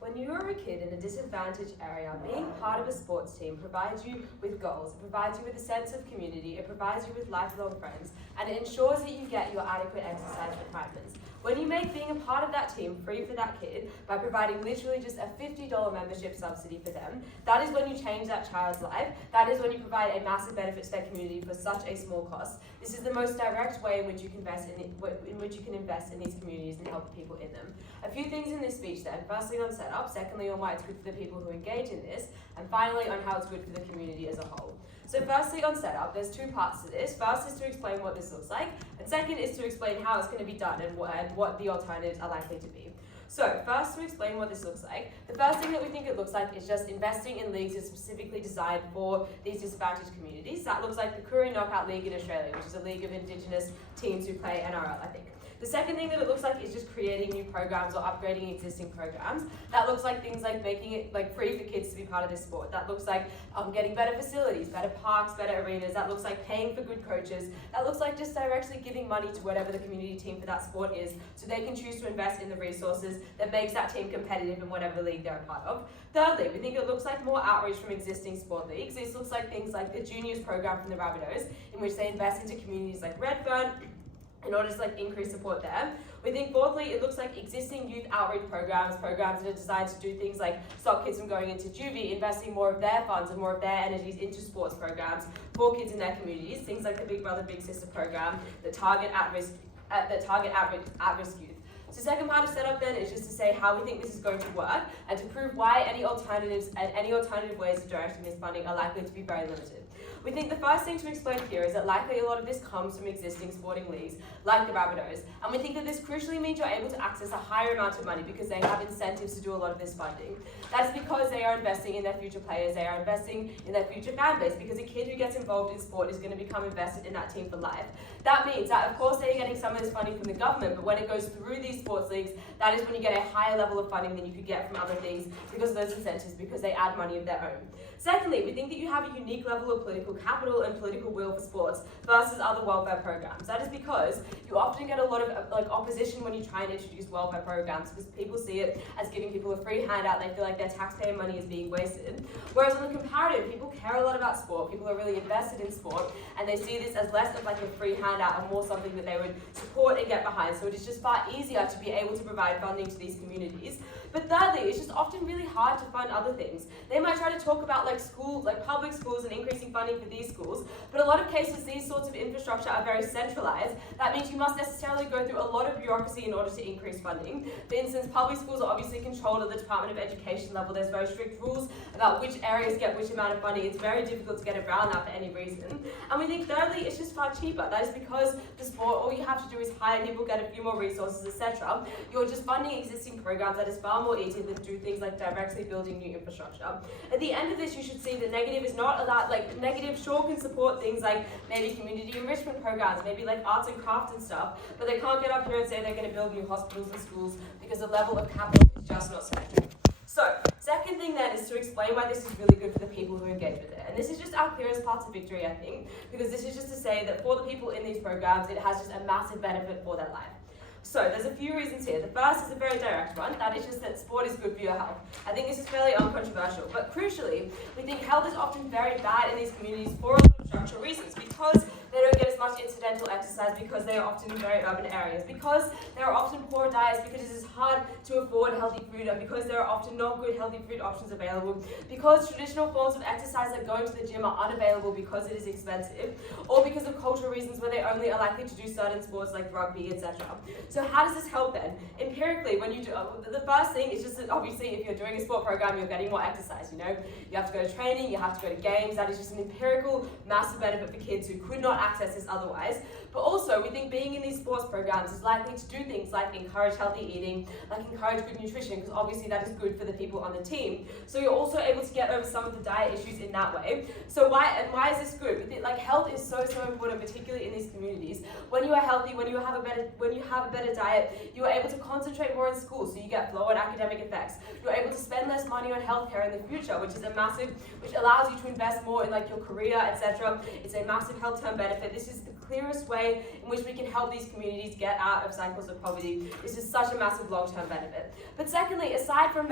When you are a kid in a disadvantaged area, being part of a sports team provides you with goals, it provides you with a sense of community, it provides you with lifelong friends, and it ensures that you get your adequate exercise requirements. When you make being a part of that team free for that kid by providing literally just a $50 membership subsidy for them, that is when you change that child's life. That is when you provide a massive benefit to their community for such a small cost. This is the most direct way in which you can invest in these communities and help the people in them. A few things in this speech then. Firstly on setup, secondly on why it's good for the people who engage in this, and finally on how it's good for the community as a whole. So firstly on setup, there's two parts to this. First is to explain what this looks like, and second is to explain how it's going to be done and what the alternatives are likely to be. So first, to explain what this looks like, the first thing that we think it looks like is just investing in leagues that's specifically designed for these disadvantaged communities. That looks like the Koori Knockout League in Australia, which is a league of Indigenous teams who play NRL, I think. The second thing that it looks like is just creating new programs or upgrading existing programs. That looks like things like making it free for kids to be part of this sport. That looks like getting better facilities, better parks, better arenas. That looks like paying for good coaches. That looks like just directly giving money to whatever the community team for that sport is, so they can choose to invest in the resources that makes that team competitive in whatever league they're a part of. Thirdly, we think it looks like more outreach from existing sport leagues. This looks like things like the juniors program from the Rabbitohs, in which they invest into communities like Redfern, in order to increase support there. We think fourthly, it looks like existing youth outreach programs that are designed to do things like stop kids from going into juvie, investing more of their funds and more of their energies into sports programs for kids in their communities, things like the Big Brother Big Sister program that target at-risk youth. So second part of setup then is just to say how we think this is going to work and to prove why any alternatives and any alternative ways of directing this funding are likely to be very limited. We think the first thing to explain here is that likely a lot of this comes from existing sporting leagues like the Rabbitohs, and we think that this crucially means you're able to access a higher amount of money because they have incentives to do a lot of this funding. That's because they are investing in their future players, they are investing in their future fan base, because a kid who gets involved in sport is going to become invested in that team for life. That means that of course they're getting some of this funding from the government, but when it goes through these sports leagues, that is when you get a higher level of funding than you could get from other things because of those incentives, because they add money of their own. Secondly, we think that you have a unique level of political capital and political will for sports versus other welfare programs. That is because you often get a lot of opposition when you try and introduce welfare programs, because people see it as giving people a free handout. They feel like their taxpayer money is being wasted. Whereas on the comparative, people care a lot about sport, people are really invested in sport, and they see this as less of a free handout and more something that they would support and get behind. So it is just far easier to be able to provide funding to these communities. But thirdly, it's just often really hard to fund other things. They might try to talk about schools, public schools, and increasing funding for these schools, but a lot of cases these sorts of infrastructure are very centralized. That means you must necessarily go through a lot of bureaucracy in order to increase funding. For instance, public schools are obviously controlled at the Department of Education level. There's very strict rules about which areas get which amount of funding. It's very difficult to get around that for any reason. And we think thirdly, it's just far cheaper. That is because the sport, all you have to do is hire people, get a few more resources, etc. You're just funding existing programs. That is far more easy than do things like directly building new infrastructure. At the end of this, you should see that negative is not allowed, negative sure can support things like maybe community enrichment programs, maybe arts and crafts and stuff, but they can't get up here and say they're going to build new hospitals and schools because the level of capital is just not symmetric. So, second thing then is to explain why this is really good for the people who engage with it. And this is just our clearest path to victory, I think, because this is just to say that for the people in these programs, it has just a massive benefit for their life. So there's a few reasons here. The first is a very direct one. That is just that sport is good for your health. I think this is fairly uncontroversial, but crucially, we think health is often very bad in these communities for a lot of structural reasons, because they don't get as much incidental exercise, because they are often in very urban areas, because there are often poor diets, because it is hard to afford healthy food, and because there are often not good healthy food options available, because traditional forms of exercise like going to the gym are unavailable because it is expensive, or because of cultural reasons where they only are likely to do certain sports like rugby, etc. So how does this help then? Empirically, when you do, the first thing is just that obviously if you're doing a sport program, you're getting more exercise, you have to go to training, you have to go to games. That is just an empirical massive benefit for kids who could not access this otherwise. But also, we think being in these sports programs is likely to do things like encourage healthy eating, like encourage good nutrition, because obviously that is good for the people on the team. So you're also able to get over some of the diet issues in that way. So why is this good? We think health is so important, particularly in these communities. When you are healthy, when you have a better diet, you are able to concentrate more in school, so you get flow and academic effects. You're able to spend less money on healthcare in the future, which allows you to invest more in your career, etc. It's a massive health term benefit. This is clearest way in which we can help these communities get out of cycles of poverty. This is such a massive long-term benefit. But secondly, aside from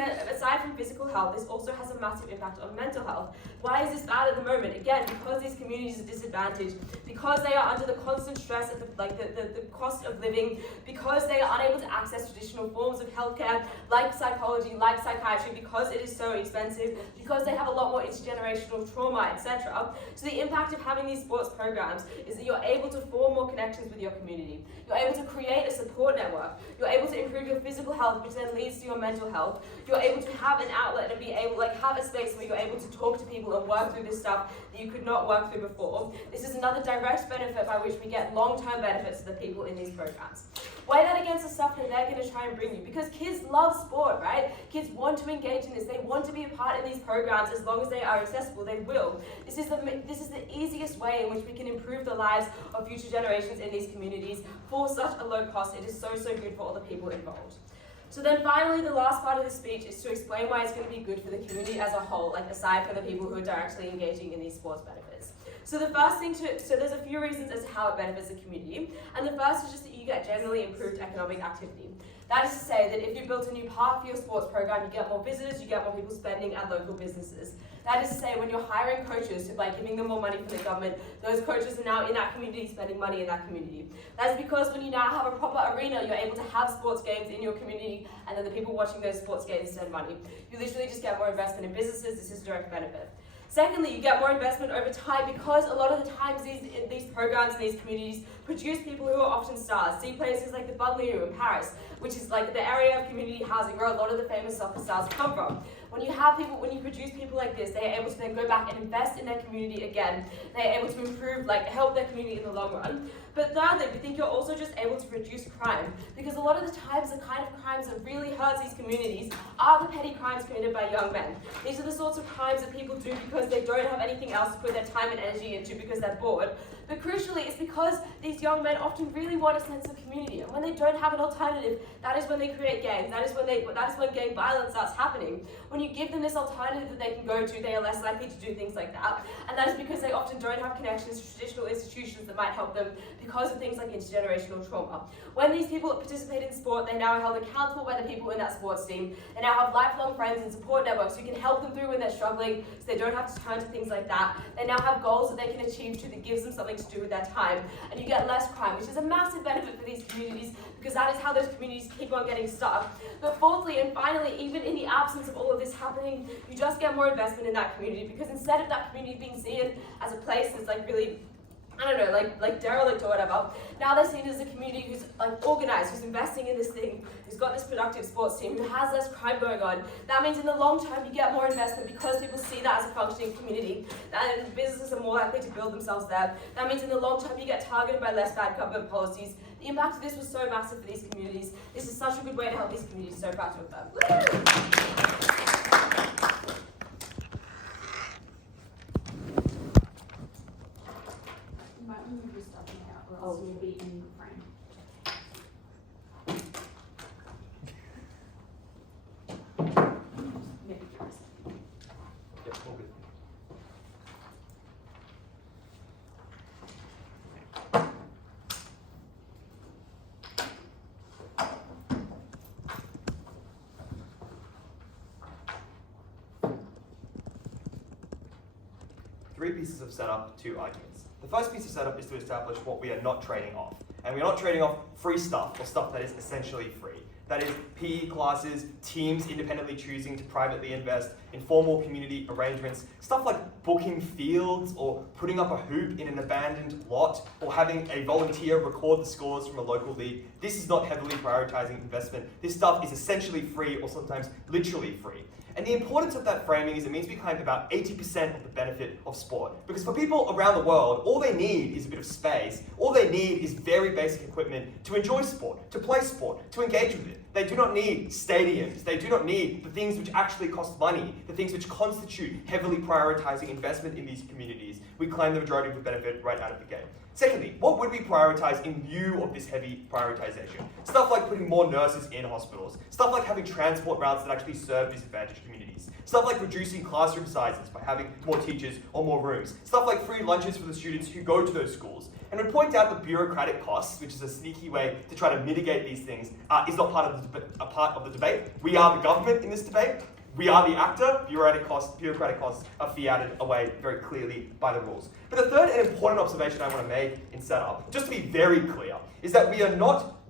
physical health, this also has a massive impact on mental health. Why is this bad at the moment? Again, because these communities are disadvantaged, because they are under the constant stress of the cost of living, because they are unable to access traditional forms of healthcare like psychology, like psychiatry, because it is so expensive, because they have a lot more intergenerational trauma, etc. So the impact of having these sports programs is that you're able to form more connections with your community. You're able to create a support network. You're able to improve your physical health, which then leads to your mental health. You're able to have an outlet and be able, have a space where you're able to talk to people and work through this stuff that you could not work through before. This is another direct benefit by which we get long-term benefits to the people in these programs. Weigh that against the stuff that they're going to try and bring you, because kids love sport, right? Kids want to engage in this. They want to be a part in these programs. As long as they are accessible, they will. This is the easiest way in which we can improve the lives of future generations in these communities for such a low cost. It is so good for all the people involved. So then finally, the last part of the speech is to explain why it's going to be good for the community as a whole, aside from the people who are directly engaging in these sports benefits. So the first thing so there's a few reasons as to how it benefits the community, and the first is just that you get generally improved economic activity. That is to say that if you built a new park for your sports program, you get more visitors, you get more people spending at local businesses. That is to say, when you're hiring coaches, by giving them more money from the government, those coaches are now in that community spending money in that community. That is because when you now have a proper arena, you're able to have sports games in your community, and then the people watching those sports games spend money. You literally just get more investment in businesses. This is direct benefit. Secondly, you get more investment over time because a lot of the times these programs and these communities produce people who are often stars. See places like the Banlieue in Paris, which is the area of community housing where a lot of the famous soccer stars come from. When you produce people like this, they are able to then go back and invest in their community again. They are able to improve, help their community in the long run. But thirdly, we think you're also just able to reduce crime, because a lot of the times the kind of crimes that really hurt these communities are the petty crimes committed by young men. These are the sorts of crimes that people do because they don't have anything else to put their time and energy into because they're bored. But crucially, it's because these young men often really want a sense of community, and when they don't have an alternative, that is when they create gangs. That is when gang violence starts happening. When you give them this alternative that they can go to, they are less likely to do things like that, and that is because they often don't have connections to traditional institutions that might help them because of things like intergenerational trauma. When these people participate in sport, they now are held accountable by the people in that sports team. They now have lifelong friends and support networks who can help them through when they're struggling, so they don't have to turn to things like that. They now have goals that they can achieve that gives them something to do with their time, and you get less crime, which is a massive benefit for these communities, because that is how those communities keep on getting stuck. But fourthly and finally, even in the absence of all of this happening, you just get more investment in that community, because instead of that community being seen as a place that's really, I don't know, like derelict or whatever, now they're seen as a community who's organized, who's investing in this thing, who's got this productive sports team, who has less crime going on. That means in the long term you get more investment because people see that as a functioning community, and businesses are more likely to build themselves there. That means in the long term you get targeted by less bad government policies. The impact of this was so massive for these communities. This is such a good way to help these communities, so proud of them. You might move your stuff out, or else you'll be in the frame. Maybe yours. Yep, all good. Three pieces of setup, two arguments. The first piece of setup is to establish what we are not trading off. And we're not trading off free stuff or stuff that is essentially free. That is PE classes, teams independently choosing to privately invest, informal community arrangements, stuff like booking fields or putting up a hoop in an abandoned lot or having a volunteer record the scores from a local league. This is not heavily prioritizing investment. This stuff is essentially free or sometimes literally free. And the importance of that framing is it means we claim about 80% of the benefit of sport. Because for people around the world, all they need is a bit of space. All they need is very basic equipment to enjoy sport, to play sport, to engage with it. They do not need stadiums. They do not need the things which actually cost money, the things which constitute heavily prioritizing investment in these communities. We claim the majority of the benefit right out of the gate. Secondly, what would we prioritise in lieu of this heavy prioritisation? Stuff like putting more nurses in hospitals, stuff like having transport routes that actually serve disadvantaged communities, stuff like reducing classroom sizes by having more teachers or more rooms, stuff like free lunches for the students who go to those schools. And we point out the bureaucratic costs, which is a sneaky way to try to mitigate these things, is not part of the debate. We are the government in this debate. We are the actor. Bureaucratic costs are fiated away very clearly by the rules. But the third and important observation I want to make in setup, just to be very clear, is that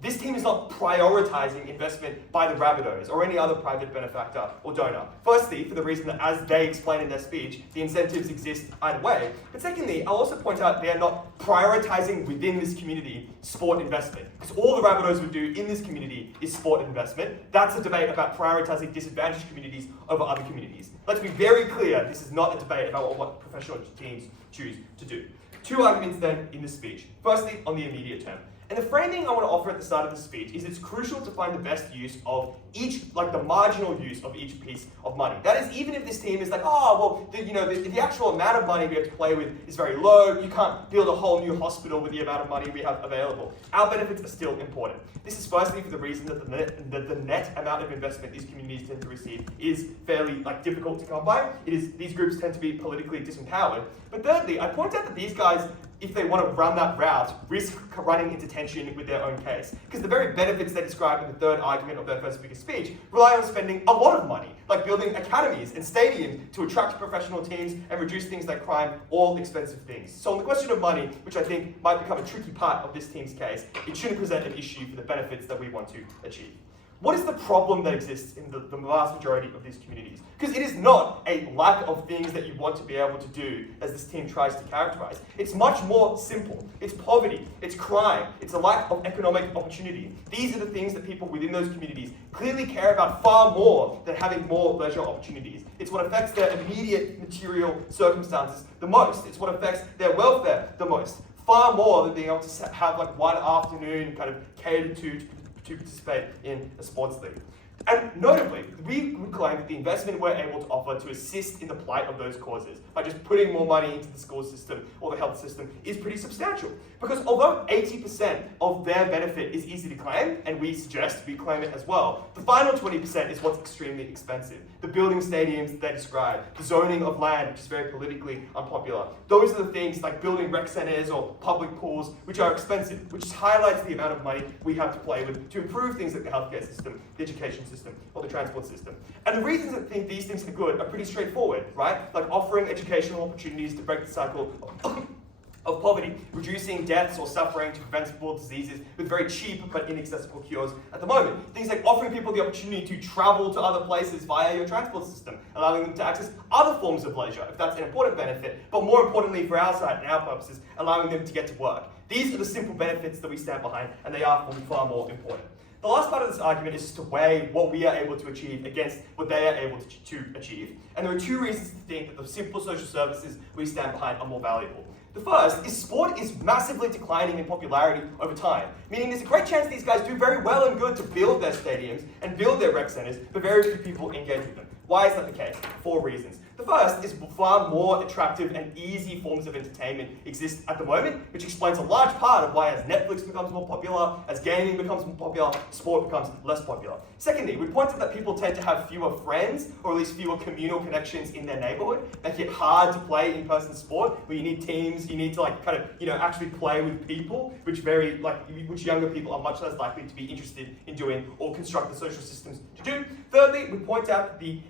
this team is not prioritising investment by the Rabbitohs or any other private benefactor or donor. Firstly, for the reason that, as they explain in their speech, the incentives exist either way. But secondly, I'll also point out they are not prioritising within this community sport investment. Because all the Rabbitohs would do in this community is sport investment. That's a debate about prioritising disadvantaged communities over other communities. Let's be very clear, this is not a debate about what professional teams choose to do. Two arguments then in the speech. Firstly, on the immediate term. And the framing I want to offer at the start of the speech is it's crucial to find the best use of each, like the marginal use of each piece of money. That is, even if this team is like, the actual amount of money we have to play with is very low, you can't build a whole new hospital with the amount of money we have available. Our benefits are still important. This is firstly for the reason that the net amount of investment these communities tend to receive is fairly difficult to come by. These groups tend to be politically disempowered. But thirdly, I point out that these guys, if they want to run that route, risk running into tension with their own case. Because the very benefits they describe in the third argument of their first speaker's speech rely on spending a lot of money, like building academies and stadiums to attract professional teams and reduce things like crime, all expensive things. So on the question of money, which I think might become a tricky part of this team's case, it shouldn't present an issue for the benefits that we want to achieve. What is the problem that exists in the vast majority of these communities? Because it is not a lack of things that you want to be able to do, as this team tries to characterize. It's much more simple. It's poverty, it's crime, it's a lack of economic opportunity. These are the things that people within those communities clearly care about far more than having more leisure opportunities. It's what affects their immediate material circumstances the most. It's what affects their welfare the most. Far more than being able to have one afternoon kind of catered to participate in a sports league. And notably, we would claim that the investment we're able to offer to assist in the plight of those causes by just putting more money into the school system or the health system is pretty substantial. Because although 80% of their benefit is easy to claim, and we suggest we claim it as well, the final 20% is what's extremely expensive. The building stadiums that they describe, the zoning of land, which is very politically unpopular. Those are the things like building rec centres or public pools, which are expensive, which highlights the amount of money we have to play with to improve things like the healthcare system, the education system, or the transport system. And the reasons that think these things are good are pretty straightforward, right? Like offering educational opportunities to break the cycle of poverty, reducing deaths or suffering to preventable diseases with very cheap but inaccessible cures at the moment. Things like offering people the opportunity to travel to other places via your transport system, allowing them to access other forms of leisure, if that's an important benefit, but more importantly for our side and our purposes, allowing them to get to work. These are the simple benefits that we stand behind, and they are far more important. The last part of this argument is just to weigh what we are able to achieve against what they are able to achieve. And there are two reasons to think that the simple social services we stand behind are more valuable. The first is sport is massively declining in popularity over time, meaning there's a great chance these guys do very well and good to build their stadiums and build their rec centres, but very few people engage with them. Why is that the case? 4 reasons. The first is far more attractive and easy forms of entertainment exist at the moment, which explains a large part of why as Netflix becomes more popular, as gaming becomes more popular, sport becomes less popular. Secondly, we pointed that people tend to have fewer friends, or at least fewer communal connections in their neighborhood, making it hard to play in-person sport, where you need teams, you need to actually play with people, which younger people are much less likely to be interested in doing or construct the social systems to do. Thirdly, we point out the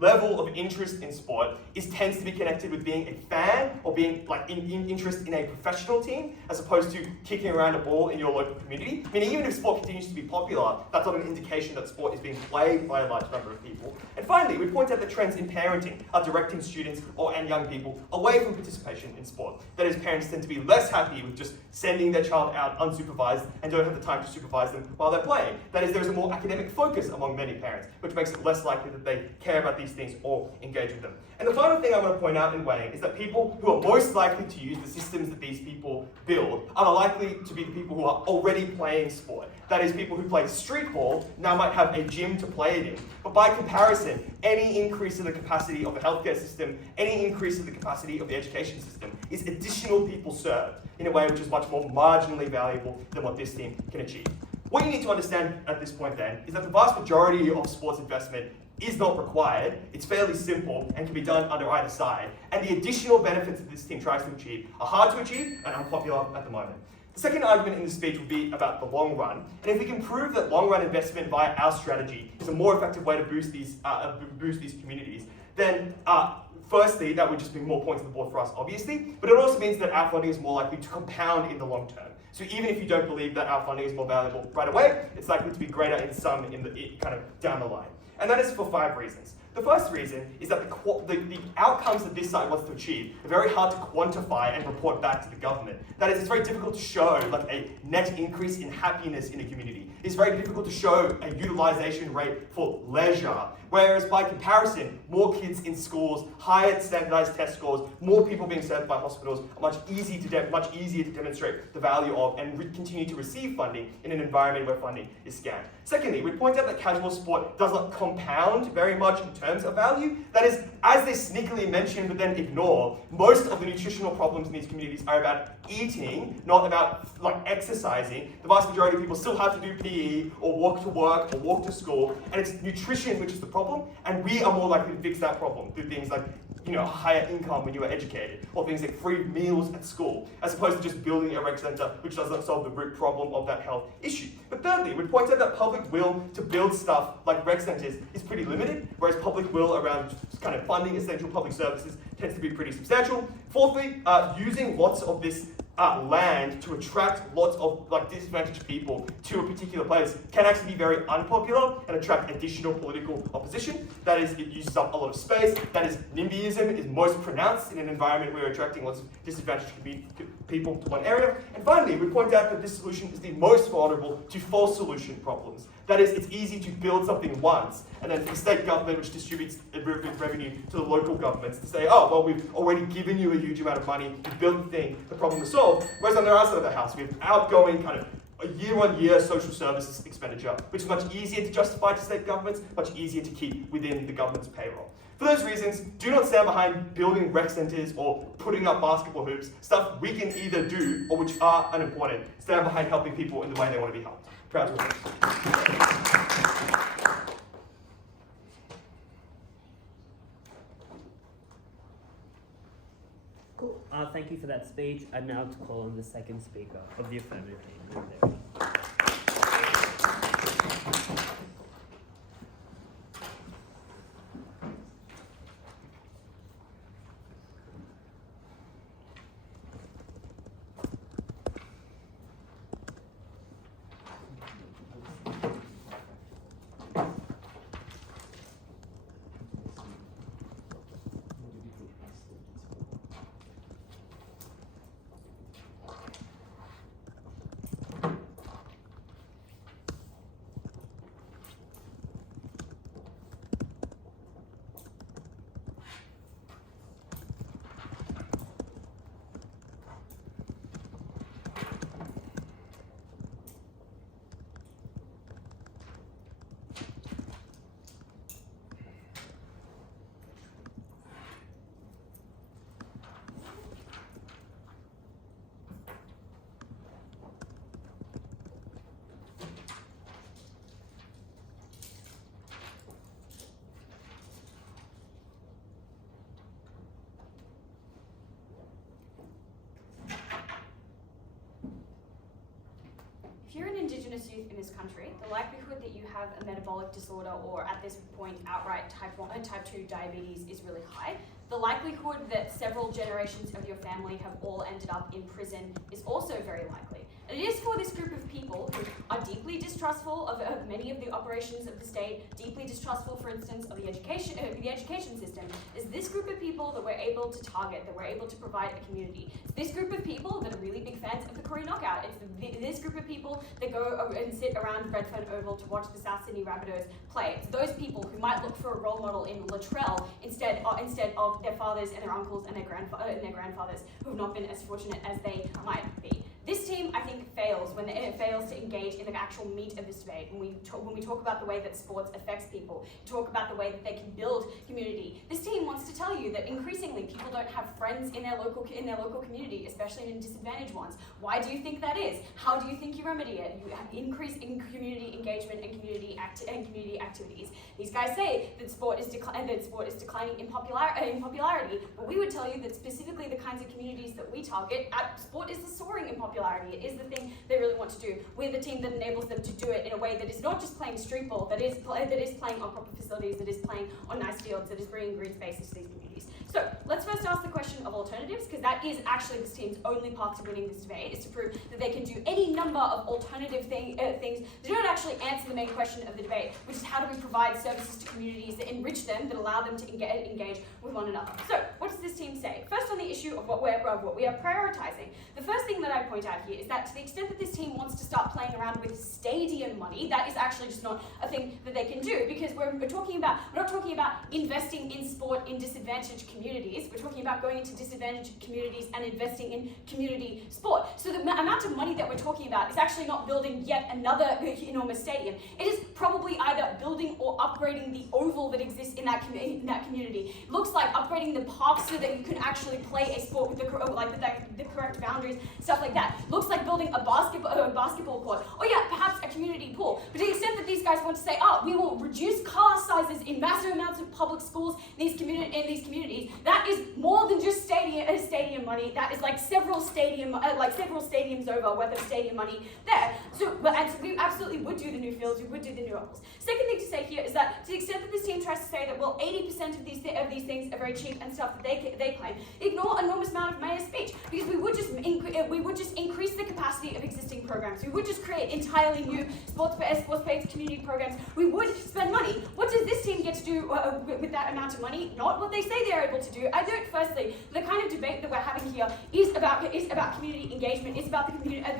level of interest in sport tends to be connected with being a fan or being in interest in a professional team, as opposed to kicking around a ball in your local community. Meaning, even if sport continues to be popular, that's not an indication that sport is being played by a large number of people. And finally, we point out that trends in parenting are directing students and young people away from participation in sport. That is, parents tend to be less happy with just sending their child out unsupervised and don't have the time to supervise them while they're playing. That is, there's a more academic focus among many parents, which makes it less likely that they care about these things or engage with them. And the final thing I want to point out in weighing is that people who are most likely to use the systems that these people build are likely to be the people who are already playing sport. That is, people who play street ball now might have a gym to play it in. But by comparison, any increase in the capacity of the healthcare system, any increase in the capacity of the education system is additional people served. in a way which is much more marginally valuable than what this team can achieve. What you need to understand at this point then is that the vast majority of sports investment is not required, it's fairly simple and can be done under either side, and the additional benefits that this team tries to achieve are hard to achieve and unpopular at the moment. The second argument in this speech will be about the long run, and if we can prove that long run investment via our strategy is a more effective way to boost these communities, then firstly, that would just bring more points on the board for us, obviously, but it also means that our funding is more likely to compound in the long term. So even if you don't believe that our funding is more valuable right away, it's likely to be greater in sum kind of down the line. And that is for 5 reasons. The first reason is that the outcomes that this site wants to achieve are very hard to quantify and report back to the government. That is, it's very difficult to show like a net increase in happiness in a community. It's very difficult to show a utilization rate for leisure. Whereas by comparison, more kids in schools, higher standardized test scores, more people being served by hospitals are much easier to demonstrate the value of and continue to receive funding in an environment where funding is scant. Secondly, we point out that casual sport does not compound very much in terms of value. That is, as they sneakily mention but then ignore, most of the nutritional problems in these communities are about eating, not about like exercising. The vast majority of people still have to do PE or walk to work or walk to school, and it's nutrition which is the problem, and we are more likely to fix that problem through things like higher income when you are educated, or things like free meals at school, as opposed to just building a rec centre which does not solve the root problem of that health issue. But thirdly, we point out that public will to build stuff like rec centres is pretty limited, whereas public will around kind of funding essential public services tends to be pretty substantial. Fourthly, using lots of this land to attract lots of disadvantaged people to a particular place can actually be very unpopular and attract additional political opposition. That is, it uses up a lot of space. That is, NIMBYism is most pronounced in an environment where you're attracting lots of disadvantaged people to one area. And finally, we point out that this solution is the most vulnerable to false solution problems. That is, it's easy to build something once, and then the state government, which distributes revenue to the local governments, to say, oh, well, we've already given you a huge amount of money to build the thing, the problem is solved. Whereas on the other side of the house, we have outgoing kind of a year-on-year social services expenditure, which is much easier to justify to state governments, much easier to keep within the government's payroll. For those reasons, do not stand behind building rec centres or putting up basketball hoops, stuff we can either do or which are unimportant. Stand behind helping people in the way they want to be helped. Proud to work. Cool. Thank you for that speech. And now to call on the second speaker of the Affirmative team. If you're an Indigenous youth in this country, the likelihood that you have a metabolic disorder or at this point outright type 1 and type 2 diabetes is really high. The likelihood that several generations of your family have all ended up in prison is also very likely. And it is for this group of people who are deeply distrustful of many of the operations of the state, deeply distrustful, for instance, of the education system, is this group of people that we're able to target, that we're able to provide a community. It's this group of people that are really big fans of the Korea Knockout. It's this group of people that go and sit around Redfern Oval to watch the South Sydney Rabbitohs play. It's those people who might look for a role model in Latrell instead of their fathers and their uncles and their grandfathers who have not been as fortunate as they might be. This team, I think, fails when it fails to engage in the actual meat of this debate. When we talk about the way that sports affects people, talk about the way that they can build community. This team wants to tell you that increasingly people don't have friends in their local community, especially in disadvantaged ones. Why do you think that is? How do you think you remedy it? You have increase in community engagement and community activities. These guys say that sport is declining in popularity, but we would tell you that specifically the kinds of communities that we target, sport is soaring in popularity. It is the thing they really want to do. We're the team that enables them to do it in a way that is not just playing street ball, that is playing on proper facilities, that is playing on nice fields, that is bringing green spaces to these communities. So let's first ask the question of alternatives, because that is actually this team's only path to winning this debate, is to prove that they can do any number of alternative things that don't actually answer the main question of the debate, which is how do we provide services to communities that enrich them, that allow them to engage with one another. So what does this team say? First, on the issue of what we are prioritizing. The first thing that I point out here is that to the extent that this team wants to start playing around with stadium money, that is actually just not a thing that they can do, because we're not talking about investing in sport in disadvantaged communities. We're talking about going into disadvantaged communities and investing in community sport. So the amount of money that we're talking about is actually not building yet another enormous stadium. It is probably either building or upgrading the oval that exists in that community. It looks like upgrading the parks so that you can actually play a sport with the correct boundaries, stuff like that. Looks like building a basketball court, or yeah, perhaps a community pool. But to the extent that these guys want to say, we will reduce class sizes in massive amounts of public schools in these communities, that is more than just stadium money. That is like several stadiums over worth of stadium money there. So we absolutely would do the new fields, we would do the new ovals. Second thing to say here is that to the extent that this team tries to say that 80% of these things are very cheap and stuff that they claim, ignore an enormous amount of mayor's speech, because we would just increase the capacity of existing programs. We would just create entirely new sports-based community programs. We would spend money. What does this team get to do with that amount of money? Not what they say they're able to do. I don't. Firstly, the kind of debate that we're having here is about community engagement. It's about the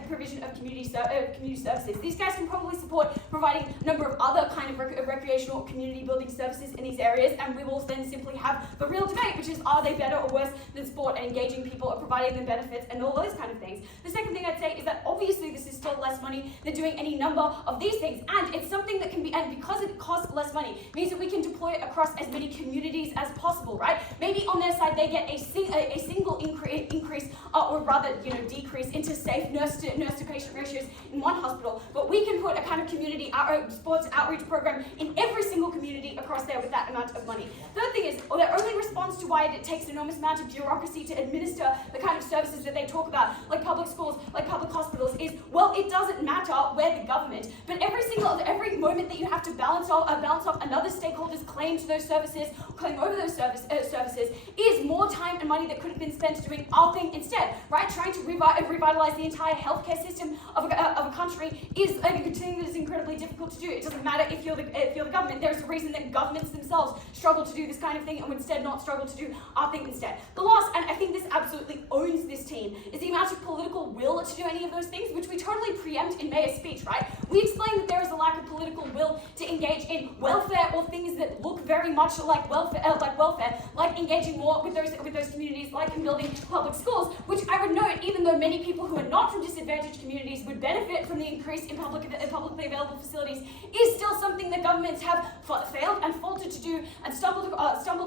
provision of community services. These guys can probably support providing a number of other kind of recreational community building services in these areas, and we will then simply have the real debate, which is, are they better or worse than sport at engaging people or providing them benefits and all those kind of things. The second thing I'd say is that obviously this is still less money than doing any number of these things, and it's something that can be, and because it costs less money, means that we can deploy it across as many communities as possible, right? Maybe on their side they get a single increase, or rather, decrease into safe nurse to patient ratios in one hospital, but we can put a kind of community sports outreach program in every single community across there with that amount of money. Third thing is, their only response to why it takes an enormous amount of bureaucracy to administer the kind of services that they talk about, like public schools, like public hospitals, is, well, it doesn't matter where the government, but every moment that you have to balance off another stakeholder's claim to those services, claim over those services, is more time and money that could have been spent doing our thing instead, right? Trying to revitalize the entire healthcare system of a country is a thing that is incredibly difficult to do. It doesn't matter if you're the government. There's a reason that governments themselves struggle to do this kind of thing and would instead not struggle to do our thing instead. The last, and I think this absolutely owns this team, is the amount of political will to do any of those things, which we totally preempt in Mayor's speech, right? We explain that there is a lack of political will to engage in welfare or things that look very much like welfare, like engaging more with those communities, like in building public schools, which I would note, even though many people who are not from disadvantaged communities would benefit from the increase in publicly available facilities, is still something that governments have failed and faltered to do and stumbled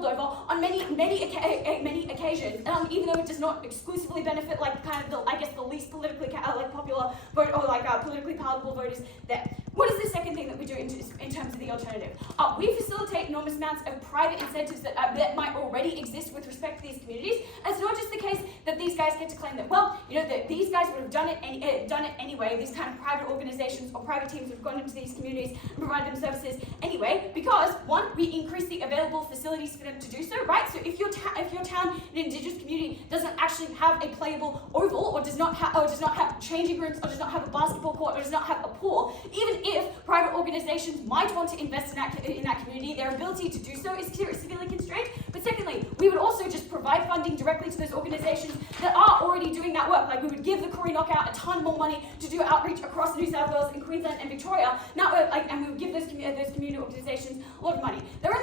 over on many occasions, even though it does not exclusively benefit the least politically popular vote or politically palatable voters there. What is the second thing that we do in terms of the alternative? We facilitate enormous amounts of private incentives that might already exist with respect to these communities. And it's not just the case that these guys get to claim that, that these guys would have done it anyway. These kind of private organizations or private teams would have gone into these communities and provided them services anyway, because one, we increase the available facilities for them to do so, right? So if your town, an indigenous community, doesn't actually have a playable oval, or does not have changing rooms, or does not have a basketball court, or does not have a pool, even if private organizations might want to invest in that community, their ability to do so is severely constrained. But secondly, we would also just provide funding directly to those organizations that are already doing that work. Like we would give the Corrie Knockout a ton more money to do outreach across New South Wales and Queensland and Victoria. And we would give those community organisations a lot of money. Their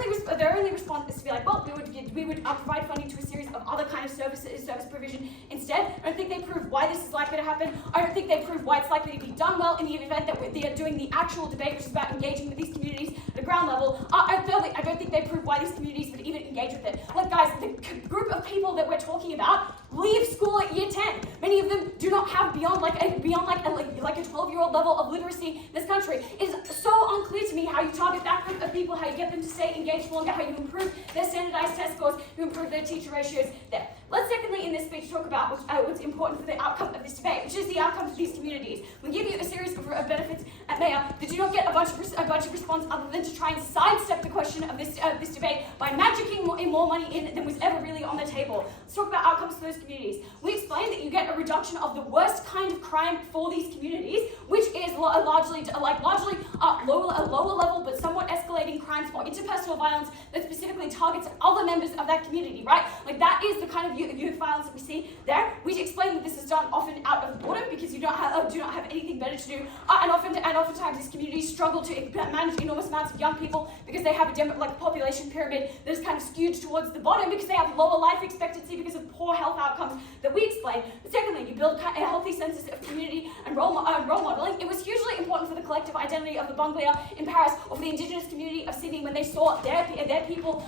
only response is to be like, well, we would provide funding to a series of other kind of service provision instead. I don't think they prove why this is likely to happen. I don't think they prove why it's likely to be done well in the event that they are doing the actual debate, which is about engaging with these communities at a ground level. I don't think they prove why these communities would even engage with it. Like, guys, the group of people that we're talking about leave school at year 10. Many of them do not have beyond a 12-year-old level of literacy in this country. It is so unclear to me how you target that group of people, how you get them to stay engaged for longer, how you improve their standardized test scores, you improve their teacher ratios there. Let's secondly in this speech talk about what's important for the outcome of this debate, which is the outcome for these communities. We give you a series of benefits at Mayor that do not get a bunch of response other than to try and sidestep the question of this debate by magicking more money in than was ever really on the table. Let's talk about outcomes for those communities. We explained that you get a reduction of the worst kind of crime for these communities, which is largely lower level but somewhat escalating crimes or interpersonal violence that specifically targets other members of that community, right? Like, that is the kind of youth violence that we see there. We explain that this is done often out of boredom because you do not have anything better to do, and oftentimes these communities struggle to manage enormous amounts of young people because they have a population pyramid that is kind of skewed towards the bottom because they have lower life expectancy because of poor health outcomes that we explain. But secondly, you build a healthy sense of community and role modeling. It was hugely important for the collective identity of the Bangla in Paris or for the Indigenous community of Sydney when they saw their people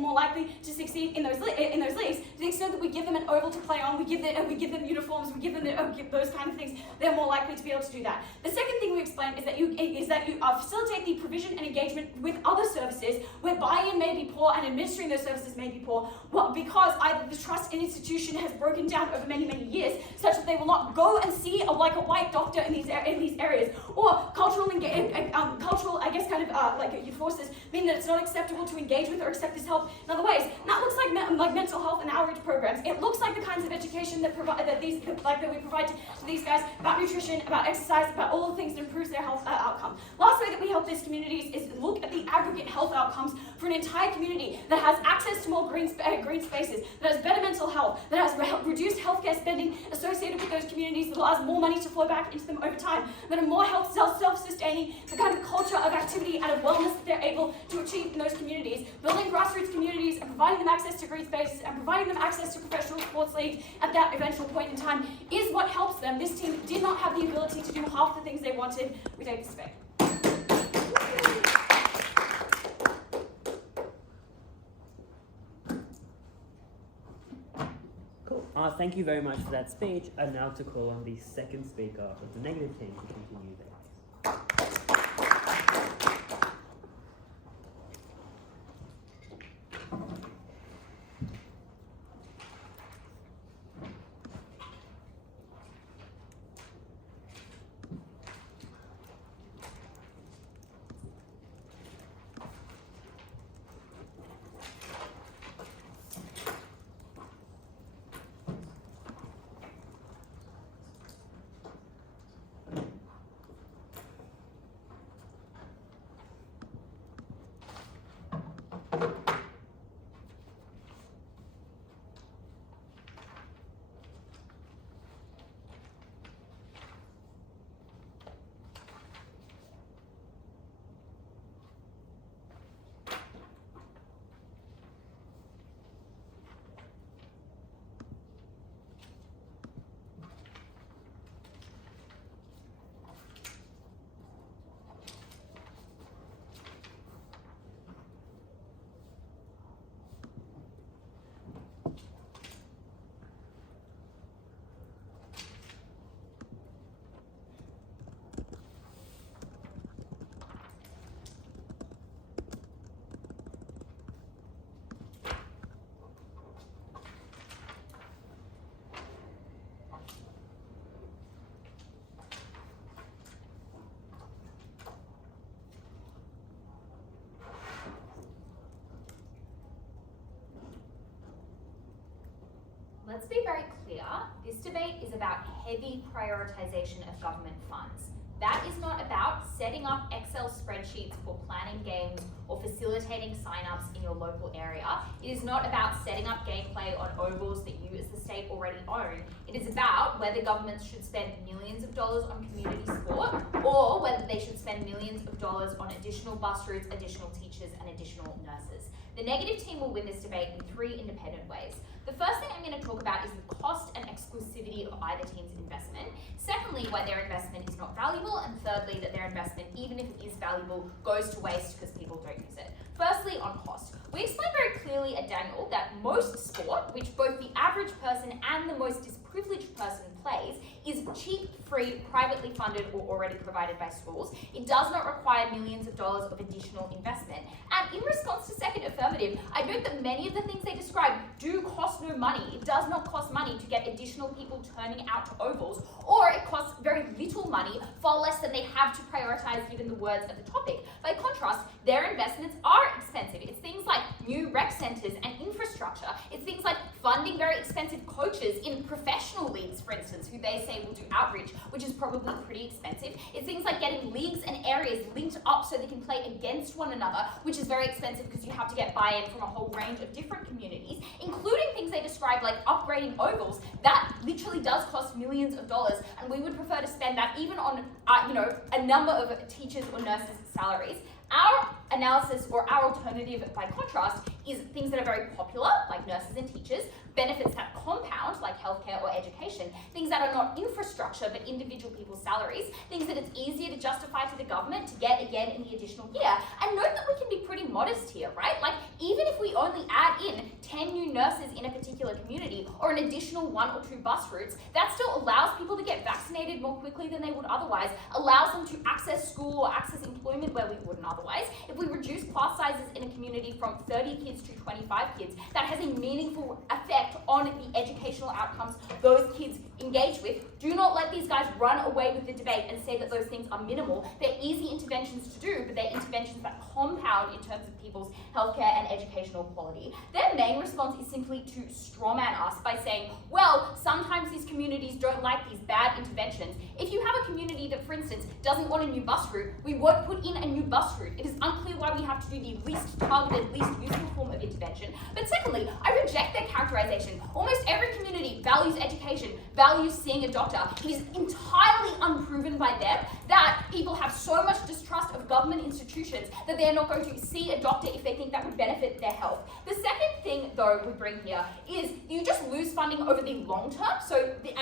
more likely to succeed in those leagues. To the extent that we give them an oval to play on, we give them uniforms, we give them those kind of things, they're more likely to be able to do that. The second thing we explain is that you facilitate the provision and engagement with other services where buy-in may be poor and administering those services may be poor, because either the trust in institution has broken down over many years, such that they will not go and see a white doctor in these areas, or cultural forces mean that it's not acceptable to engage with or accept this help in other ways. And that looks like mental health and outreach programs. It looks like the kinds of education that we provide to these guys about nutrition, about exercise, about all the things that improves their health outcome. Last way that we help these communities is look at the aggregate health outcomes for an entire community that has access to more green spaces, that has better mental health, that has reduced healthcare spending associated with those communities, that allows more money to flow back into them over time, that are more self-sustaining, the kind of culture of activity and of wellness that they're able to achieve in those communities. Building grassroots communities and providing them access to green spaces and providing them access to professional sports leagues at that eventual point in time is what helps them. This team did not have the ability to do half the things they wanted. We take this back. Cool. Thank you very much for that speech. And now to call on the second speaker of the negative team to continue their case. Let's be very clear, this debate is about heavy prioritisation of government funds. That is not about setting up Excel spreadsheets for planning games or facilitating sign-ups in your local area. It is not about setting up gameplay on ovals that you as the state already own. It is about whether governments should spend millions of dollars on community sport or whether they should spend millions of dollars on additional bus routes, additional teachers, and additional nurses. The negative team will win this debate in 3 independent ways. The first thing I'm going to talk about is the cost and exclusivity of either team's investment. Secondly, why their investment is not valuable. And thirdly, that their investment, even if it is valuable, goes to waste because people don't use it. Firstly, on cost. We explained very clearly at Daniel that most sport, which both the average person and the most disprivileged person plays, is cheap, free, privately funded, or already provided by schools. It does not require millions of dollars of additional investment. And in response to second affirmative, I note that many of the things they describe do cost no money. It does not cost money to get additional people turning out to ovals, or it costs very little money, far less than they have to prioritise given the words of the topic. By contrast, their investments are expensive. It's things like new rec centres and infrastructure. It's things like funding very expensive coaches in professional leagues, for instance, who they say will do outreach, which is probably pretty expensive. It's things like getting leagues and areas linked up so they can play against one another, which is very expensive because you have to get buy-in from a whole range of different communities, including things they describe like upgrading ovals. That literally does cost millions of dollars, and we would prefer to spend that even on, a number of teachers or nurses' salaries. Our analysis, or our alternative by contrast, is things that are very popular, like nurses and teachers, benefits that compound, like healthcare or education, things that are not infrastructure but individual people's salaries, things that it's easier to justify to the government to get again in the additional year. And note that we can be pretty modest here, right? Like, even if we only add in 10 new nurses in a particular community or an additional 1 or 2 bus routes, that still allows people to get vaccinated more quickly than they would otherwise, allows them to access school or access employment where we wouldn't otherwise. If we reduce class sizes in a community from 30 kids to 25 kids, that has a meaningful effect on the educational outcomes those kids engage with. Do not let these guys run away with the debate and say that those things are minimal. They're easy interventions to do, but they're interventions that compound in terms of people's healthcare and educational quality. Their main response is simply to strawman us by saying, well, sometimes these communities don't like these bad interventions. If you have a community that, for instance, doesn't want a new bus route, we won't put in a new bus route. It is unclear why we have to do the least targeted, least useful form of intervention. But secondly, I reject their characterization. Almost every community values education, values seeing a doctor. It is entirely unproven by them that people have so much distrust of government institutions that they are not going to see a doctor if they think that would benefit their health. The second thing, though, we bring here is you just lose funding over the long term.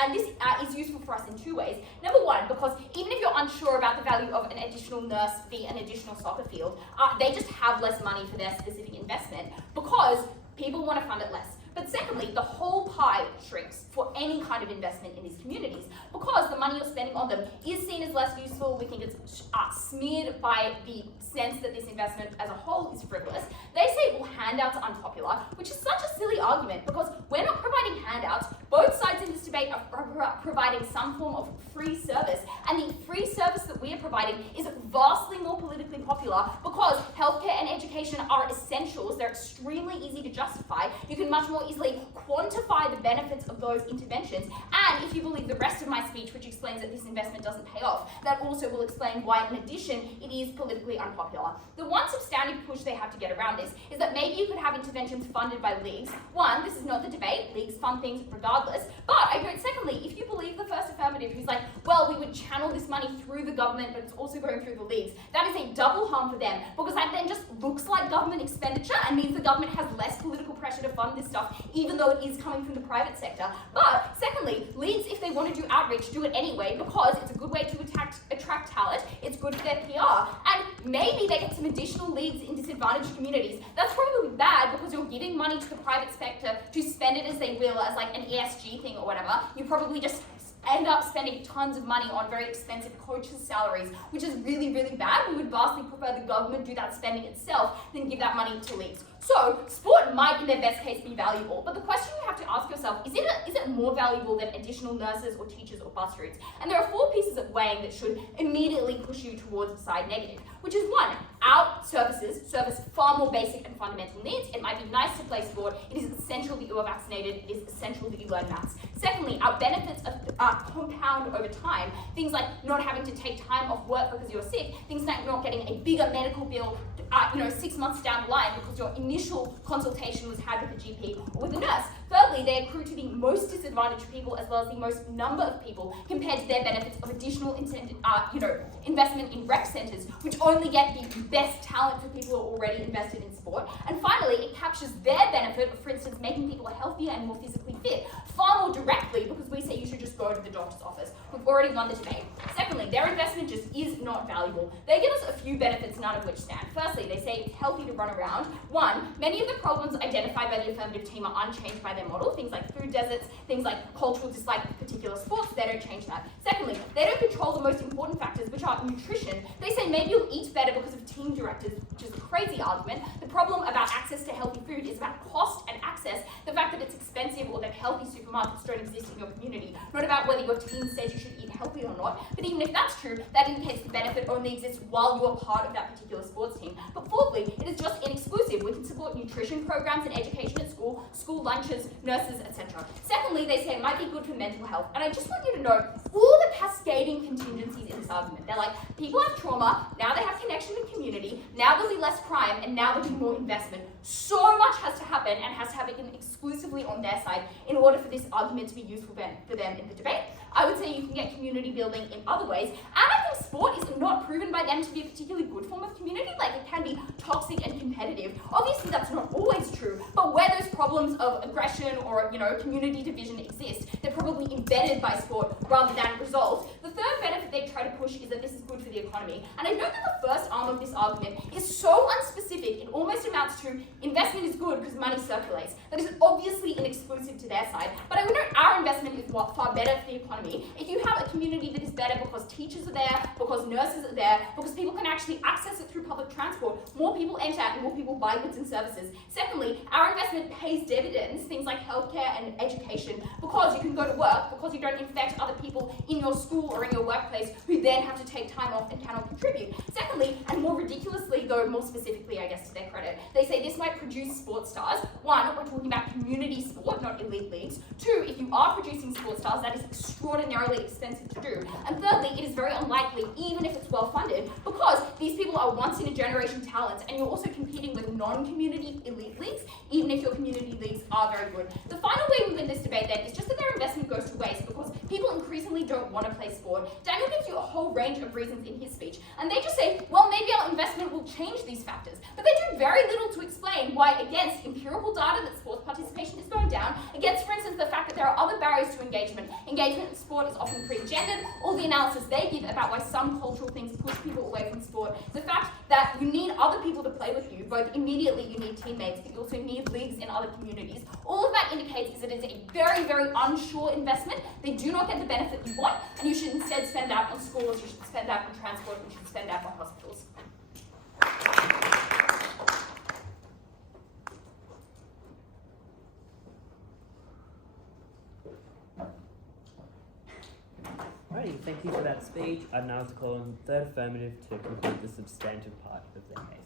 And this is useful for us in 2 ways. Number one, because even if you're unsure about the value of an additional nurse fee, an additional soccer field, they just have less money for their specific investment because people want to fund it less. But secondly, the whole pie shrinks for any kind of investment in these communities because the money you're spending on them is seen as less useful. We think it's smeared by the sense that this investment as a whole is frivolous. They say, well, handouts are unpopular, which is such a silly argument because we're not providing handouts. Both sides in this debate are providing some form of free service, and the free service that we are providing is vastly more politically popular because healthcare and education are essentials. They're extremely easy to justify. You can much more easily quantify the benefits of those interventions, and if you believe the rest of my speech, which explains that this investment doesn't pay off, that also will explain why, in addition, it is politically unpopular. The one substantive push they have to get around this is that maybe you could have interventions funded by leagues. One, this is not the debate. Leagues fund things regardless. But I don't. Secondly, if you believe the first affirmative, who's like, well, we would channel this money through the government, but it's also going through the leagues, that is a double harm for them because that then just looks like government expenditure and means the government has less political pressure to fund this stuff, even though it is coming from the private sector. But secondly, leagues, if they want to do outreach, do it anyway because it's a good way to attract talent, it's good for their PR, and maybe they get some additional leagues in disadvantaged communities. That's probably bad because you're giving money to the private sector to spend it as they will, as like an ESG thing or whatever. You probably just end up spending tons of money on very expensive coaches' salaries, which is really, really bad. We would vastly prefer the government do that spending itself than give that money to leagues. So sport might, in their best case, be valuable, but the question you have to ask yourself, is it more valuable than additional nurses or teachers or bus routes? And there are 4 pieces of weighing that should immediately push you towards the side negative, which is 1, services service far more basic and fundamental needs. It might be nice to play sport. It is essential that you are vaccinated. It is essential that you learn maths. Secondly, our benefits compound over time. Things like not having to take time off work because you're sick. Things like not getting a bigger medical bill 6 months down the line because your initial consultation was had with a GP or with a nurse. Thirdly, they accrue to the most disadvantaged people as well as the most number of people compared to their benefits of additional investment in rec centres, which only get the best talent for people who are already invested in sport. And finally, it captures their benefit of, for instance, making people healthier and more physically fit far more directly because we say you should just go to the doctor's office. We've already won the debate. Secondly, their investment just is not valuable. They give us a few benefits, none of which stand. Firstly, they say it's healthy to run around. One, many of the problems identified by the Affirmative team are unchanged by their model. Things like food deserts, things like cultural dislike of particular sports, they don't change that. Secondly, they don't control the most important factors, which are nutrition. They say maybe you'll eat better because of team directives, which is a crazy argument. The problem about access to healthy food is about cost and access, the fact that it's expensive or that healthy supermarkets don't exist in your community, not about whether your team says you should eat healthy or not. But even if that's true, that indicates the benefit only exists while you're part of that particular sports team. But fourthly, it is just inexclusive. We can support nutrition programs and education at school, school lunches, nurses, etc. Secondly, they say it might be good for mental health. And I just want you to know all the cascading contingencies in this argument. They're like, people have trauma, now they have connection and community, now there'll be less crime, and now there'll be more investment. So much has to happen and has to happen exclusively on their side in order for this argument to be useful for them in the debate. I would say you can get community building in other ways, and I think sport is not proven by them to be a particularly good form of community. Like, it can be toxic and competitive. Obviously, that's not always true, but where those problems of aggression or, community division exist, they're probably embedded by sport rather than resolved. The third benefit they try to push is that this is good for the economy, and I know that the first arm of this argument is so unspecific, it almost amounts to investment is good because money circulates. That is obviously inexclusive to their side, but I would note our investment is far better for the economy. If you have a community that is better because teachers are there, because nurses are there, because people can actually access it through public transport, more people enter and more people buy goods and services. Secondly, our investment pays dividends, things like healthcare and education, because you can go to work, because you don't infect other people in your school or in your workplace who then have to take time off and cannot contribute. Secondly, and more ridiculously, though more specifically, I guess, to their credit, they say this might produce sports stars. One, we're talking about community sport, not elite leagues. Two, if you are producing sports stars, that is extraordinarily expensive to do. And thirdly, it is very unlikely, even if it's well funded, because these people are once in a generation talents, and you're also competing with non-community elite leagues, even if your community leagues are very good. The final way we win this debate then is just that their investment goes to waste because people increasingly don't want to play sport. Daniel gives you a whole range of reasons in his speech, and they just say, well, maybe our investment will change these factors. But they do very little to explain why, against empirical data that sports participation is going down, against, for instance, the fact that there are other barriers to engagement. Engagement in sport is often pre-gendered. All the analysis they give about why some cultural things push people away from sport. The fact that you need other people to play with you, both immediately you need teammates, but you also need leagues in other communities. All of that indicates is that it is a very, very unsure investment. They do not get the benefit you want, and you should instead spend that on schools, you should spend that on transport, you should spend that on hospitals. Alrighty, thank you for that speech. I'd now like to call on the third affirmative to conclude the substantive part of their case.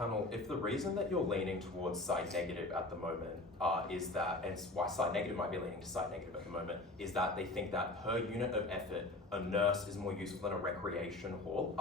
Panel, if the reason that you're leaning towards side negative at the moment is that, and why side negative might be leaning to side negative at the moment, is that they think that per unit of effort, a nurse is more useful than a recreation hall,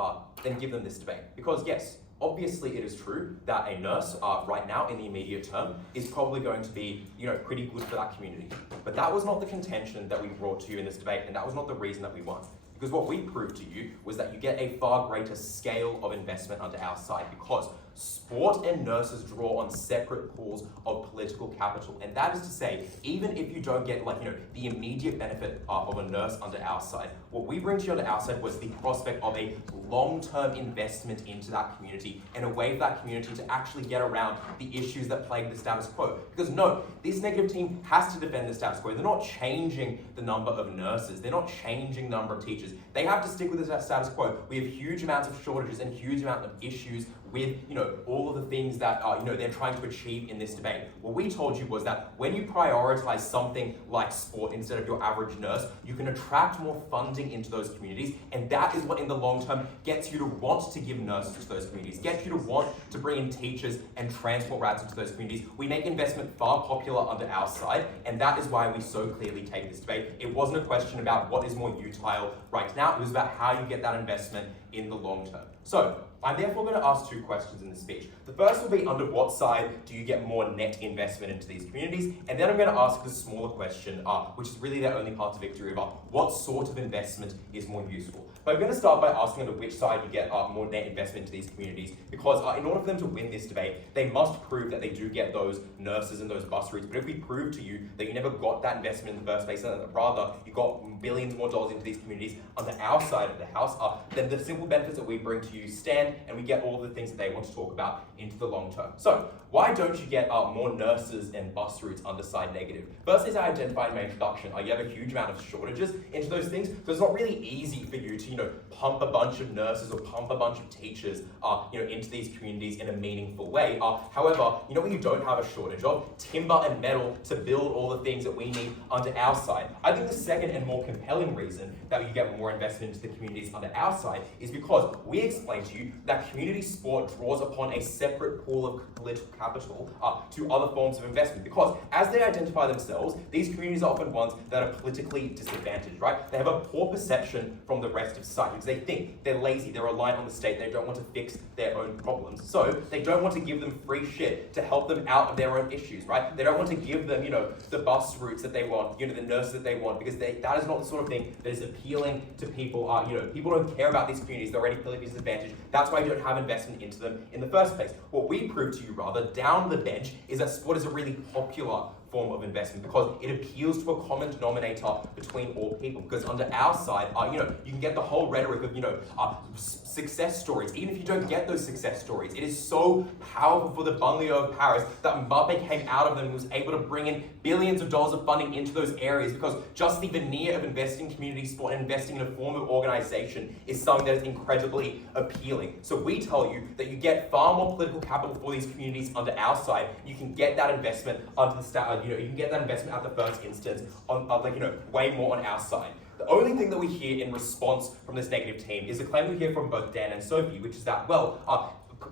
then give them this debate. Because yes, obviously it is true that a nurse right now in the immediate term is probably going to be, pretty good for that community. But that was not the contention that we brought to you in this debate, and that was not the reason that we won. Because what we proved to you was that you get a far greater scale of investment under our side, because sport and nurses draw on separate pools of political capital. And that is to say, even if you don't get the immediate benefit of a nurse under our side, what we bring to you under our side was the prospect of a long-term investment into that community and a way for that community to actually get around the issues that plague the status quo. Because no, this negative team has to defend the status quo. They're not changing the number of nurses. They're not changing the number of teachers. They have to stick with the status quo. We have huge amounts of shortages and huge amount of issues with all of the things that they're trying to achieve in this debate. What we told you was that when you prioritize something like sport instead of your average nurse, you can attract more funding into those communities, and that is what in the long term gets you to want to give nurses to those communities, gets you to want to bring in teachers and transport routes into those communities. We make investment far popular under our side, and that is why we so clearly take this debate. It wasn't a question about what is more utile right now, it was about how you get that investment in the long term. So, I'm therefore going to ask two questions in this speech. The first will be, under what side do you get more net investment into these communities? And then I'm going to ask the smaller question, which is really their only path to victory, about what sort of investment is more useful. But I'm going to start by asking under which side you get more net investment into these communities, because in order for them to win this debate, they must prove that they do get those nurses and those bus routes. But if we prove to you that you never got that investment in the first place, and that rather you got billions more dollars into these communities under our side of the house, then the simple benefits that we bring to you stand, and we get all the things that they want to talk about into the long term. So, why don't you get more nurses and bus routes under side negative? First, as I identified in my introduction, you have a huge amount of shortages into those things, so it's not really easy for you to, pump a bunch of nurses or pump a bunch of teachers, into these communities in a meaningful way. However, what you don't have a shortage of? Timber and metal to build all the things that we need under our side. I think the second and more compelling reason that you get more investment into the communities under our side is because we explained to you that community sport draws upon a separate pool of political capital to other forms of investment, because as they identify themselves, these communities are often ones that are politically disadvantaged, right? They have a poor perception from the rest of society because they think they're lazy, they're reliant on the state, they don't want to fix their own problems. So they don't want to give them free shit to help them out of their own issues, right? They don't want to give them, the bus routes that they want, the nurses that they want, because that is not the sort of thing that is appealing to people. People don't care about these communities, they're already politically disadvantaged. That's why you don't have investment into them in the first place. What we prove to you, rather, down the bench, is that sport is a really popular form of investment because it appeals to a common denominator between all people. Because under our side, you can get the whole rhetoric of, success stories. Even if you don't get those success stories, it is so powerful for the banlieue of Paris that Mbappe came out of them and was able to bring in billions of dollars of funding into those areas, because just the veneer of investing in community sport and investing in a form of organization is something that is incredibly appealing. So we tell you that you get far more political capital for these communities under our side. You can get that investment under the you can get that investment at the first instance on way more on our side. The only thing that we hear in response from this negative team is a claim we hear from both Dan and Sophie, which is that,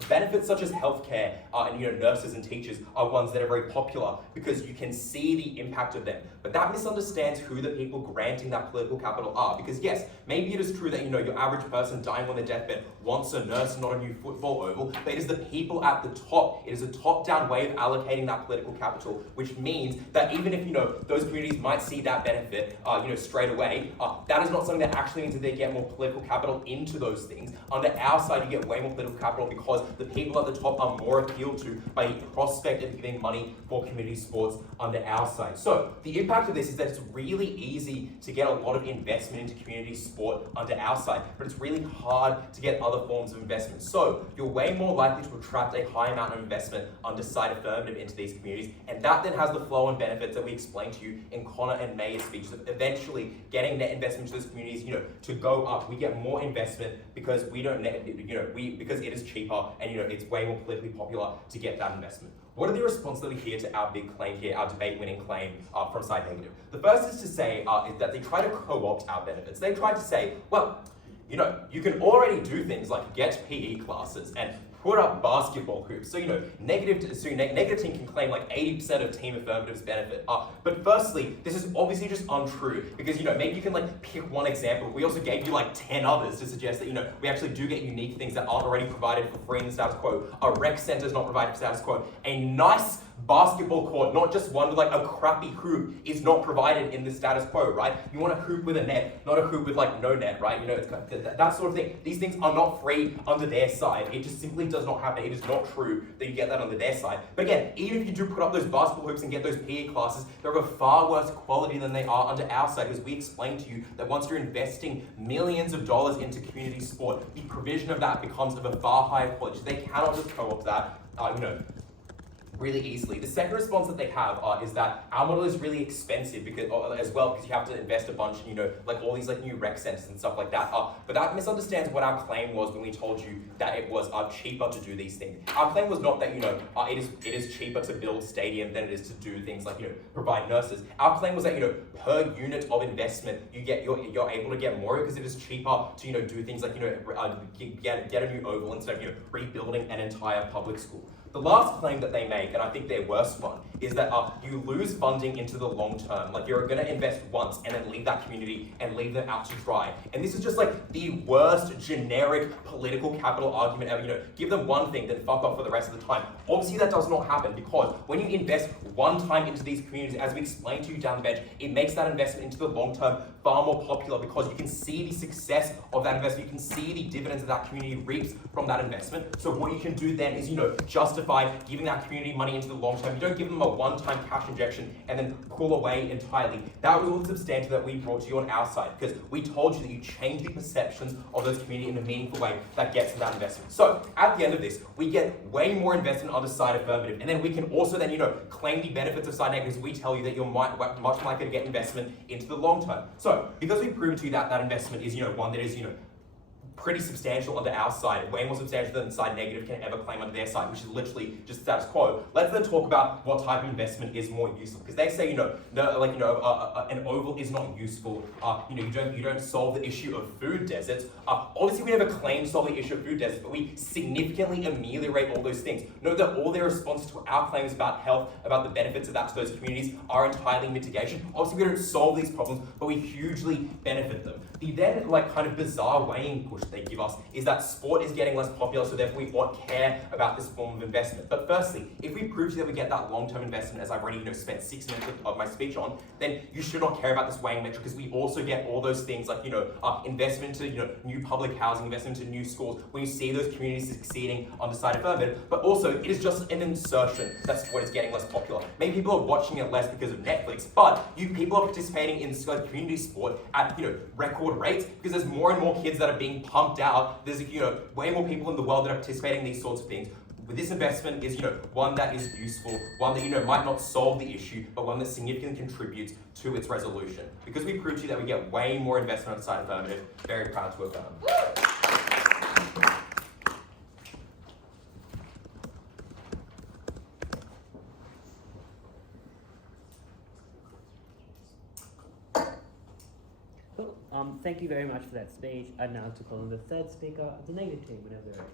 benefits such as healthcare and nurses and teachers are ones that are very popular because you can see the impact of them. But that misunderstands who the people granting that political capital are. Because yes, maybe it is true that your average person dying on their deathbed wants a nurse, not a new football oval. But it is the people at the top. It is a top-down way of allocating that political capital, which means that even if those communities might see that benefit straight away, that is not something that actually means that they get more political capital into those things. Under our side, you get way more political capital because the people at the top are more appealed to by the prospect of giving money for community sports under our side. So the impact of this is that it's really easy to get a lot of investment into community sport under our side, but it's really hard to get other forms of investment. So you're way more likely to attract a high amount of investment under side affirmative into these communities, and that then has the flow and benefits that we explained to you in Connor and May's speeches of eventually getting net investment to those communities, to go up. We get more investment because we don't because it is cheaper and it's way more politically popular to get that investment. What are the responses that we hear to our big claim here, our debate-winning claim from side negative? The first is to say is that they try to co-opt our benefits. They try to say, you can already do things like get PE classes and put up basketball hoops. So, negative team can claim like 80% of team affirmatives benefit. But firstly, this is obviously just untrue because, maybe you can like pick one example. We also gave you like 10 others to suggest that, we actually do get unique things that aren't already provided for free in the status quo. A rec center is not provided for status quo. A nice basketball court, not just one with like a crappy hoop, is not provided in the status quo, right? You want a hoop with a net, not a hoop with like no net, right? It's that sort of thing. These things are not free under their side. It just simply does not happen. It is not true that you get that under their side. But again, even if you do put up those basketball hoops and get those PE classes, they're of a far worse quality than they are under our side, because we explained to you that once you're investing millions of dollars into community sport, the provision of that becomes of a far higher quality. So they cannot just co-opt that, really easily. The second response that they have is that our model is really expensive because you have to invest a bunch in, like all these like new rec centers and stuff like that. But that misunderstands what our claim was when we told you that it was cheaper to do these things. Our claim was not that, it is cheaper to build stadium than it is to do things like, provide nurses. Our claim was that, per unit of investment, you're able to get more because it is cheaper to, do things like, get a new oval instead of, rebuilding an entire public school. The last claim that they make, and I think their worst one, is that you lose funding into the long term. Like you're going to invest once and then leave that community and leave them out to dry. And this is just like the worst generic political capital argument ever. Give them one thing, then fuck off for the rest of the time. Obviously that does not happen because when you invest one time into these communities, as we explained to you down the bench, it makes that investment into the long term far more popular because you can see the success of that investment. You can see the dividends that that community reaps from that investment. So what you can do then is, justify giving that community money into the long term. You don't give them a one-time cash injection and then pull away entirely. That was all the substantive that we brought to you on our side because we told you that you change the perceptions of those community in a meaningful way that gets to that investment. So at the end of this, we get way more investment on the side affirmative, and then we can also then, claim the benefits of side negative because we tell you that you're much likely to get investment into the long term. So because we've proven to you that that investment is, one that is, pretty substantial under our side, way more substantial than side negative can ever claim under their side, which is literally just status quo. Let's then talk about what type of investment is more useful, because they say, an oval is not useful. You don't solve the issue of food deserts. Obviously, we never claim to solve the issue of food deserts, but we significantly ameliorate all those things. Note that all their responses to our claims about health, about the benefits of that to those communities, are entirely mitigation. Obviously, we don't solve these problems, but we hugely benefit them. The then kind of bizarre weighing push they give us is that sport is getting less popular, so therefore we won't care about this form of investment. But firstly, if we prove to you that we get that long-term investment, as I've already spent 6 minutes of my speech on, then you should not care about this weighing metric because we also get all those things like investment into new public housing, investment into new schools. When you see those communities succeeding on the side of affirmative, but also it is just an insertion that sport is getting less popular. Maybe people are watching it less because of Netflix, but people are participating in community sport at record rates because there's more and more kids that are being pumped out. There's way more people in the world that are participating in these sorts of things. But this investment is one that is useful, one that might not solve the issue, but one that significantly contributes to its resolution. Because we proved to you that we get way more investment on the side affirmative. Very proud to affirm. Cool. Thank you very much for that speech. And now to call on the third speaker, the negative team, whenever they're ready.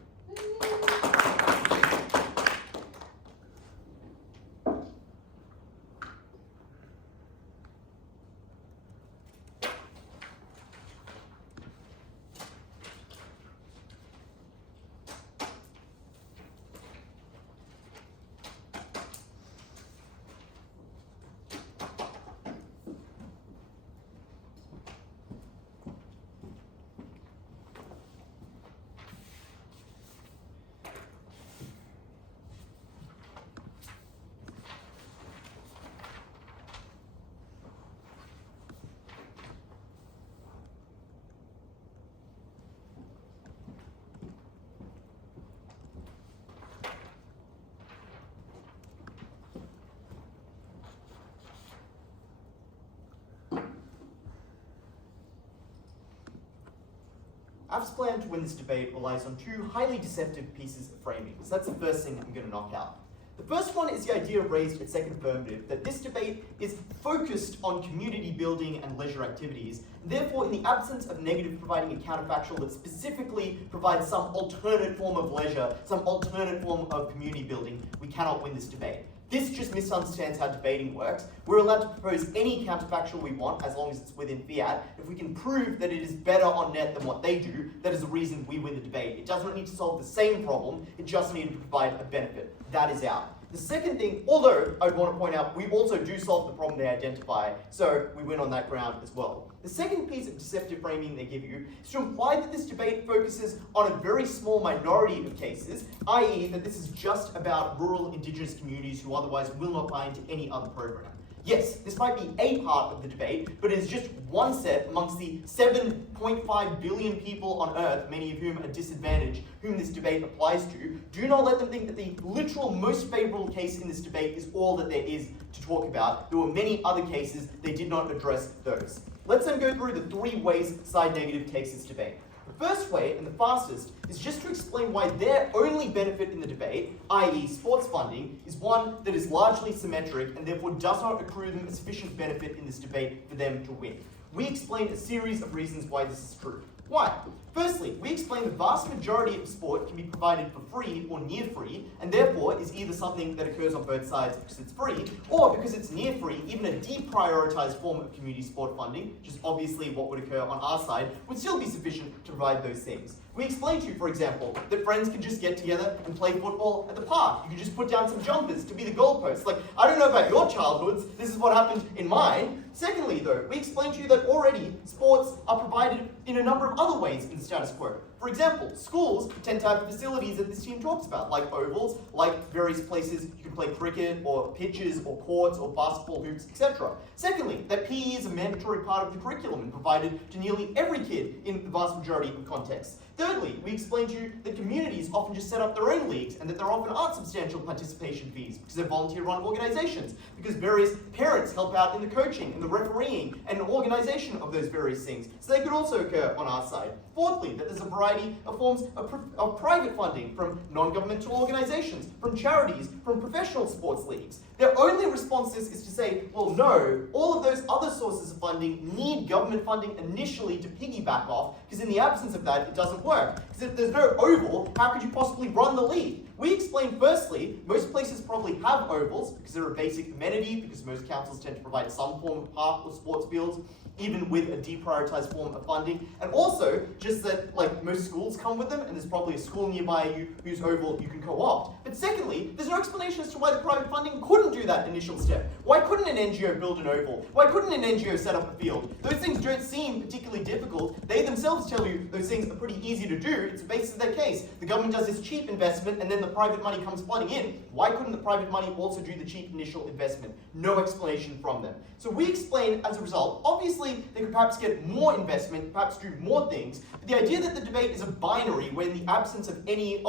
I've planned to win this debate relies on two highly deceptive pieces of framing. So that's the first thing I'm going to knock out. The first one is the idea raised at second affirmative, that this debate is focused on community building and leisure activities, and therefore in the absence of negative providing a counterfactual that specifically provides some alternate form of leisure, some alternate form of community building, we cannot win this debate. This just misunderstands how debating works. We're allowed to propose any counterfactual we want as long as it's within fiat. If we can prove that it is better on net than what they do, that is the reason we win the debate. It does not need to solve the same problem, it just needs to provide a benefit. That is out. The second thing, although I want to point out, we also do solve the problem they identify, so we win on that ground as well. The second piece of deceptive framing they give you is to imply that this debate focuses on a very small minority of cases, i.e. that this is just about rural Indigenous communities who otherwise will not buy into any other program. Yes, this might be a part of the debate, but it is just one set amongst the 7.5 billion people on Earth, many of whom are disadvantaged, whom this debate applies to. Do not let them think that the literal most favourable case in this debate is all that there is to talk about. There were many other cases, they did not address those. Let's then go through the 3 ways side negative takes this debate. The first way, and the fastest, is just to explain why their only benefit in the debate, i.e. sports funding, is one that is largely symmetric and therefore does not accrue them a sufficient benefit in this debate for them to win. We explain a series of reasons why this is true. Why? Firstly, we explain the vast majority of sport can be provided for free or near free, and therefore is either something that occurs on both sides because it's free, or because it's near free, even a deprioritized form of community sport funding, which is obviously what would occur on our side, would still be sufficient to provide those things. We explained to you, for example, that friends can just get together and play football at the park. You can just put down some jumpers to be the goalposts. Like, I don't know about your childhoods, this is what happened in mine. Secondly, though, we explained to you that already sports are provided in a number of other ways in the status quo. For example, schools tend to have facilities that this team talks about, like ovals, like various places you can play cricket, or pitches, or courts, or basketball hoops, etc. Secondly, that PE is a mandatory part of the curriculum and provided to nearly every kid in the vast majority of contexts. Thirdly, we explained to you that communities often just set up their own leagues and that there often aren't substantial participation fees because they're volunteer-run organizations, because various parents help out in the coaching and the refereeing and organization of those various things, so they could also occur on our side. Fourthly, that there's a variety of forms of private funding from non-governmental organizations, from charities, from professional sports leagues. Their only response to this is to say, well, no, all of those other sources of funding need government funding initially to piggyback off, because in the absence of that, it doesn't work. Because if there's no oval, how could you possibly run the league? We explained firstly, most places probably have ovals because they're a basic amenity, because most councils tend to provide some form of park or sports fields, even with a deprioritized form of funding. And also, just that like most schools come with them, and there's probably a school nearby you whose oval you can co-opt. But secondly, there's no explanation as to why the private funding couldn't do that initial step. Why couldn't an NGO build an oval? Why couldn't an NGO set up a field? Those things don't seem particularly difficult. They themselves tell you those things are pretty easy to do. It's the basis of their case. The government does this cheap investment, and then the private money comes flooding in. Why couldn't the private money also do the cheap initial investment? No explanation from them. So we explain as a result, obviously they could perhaps get more investment, perhaps do more things, but the idea that the debate is a binary where in the absence of any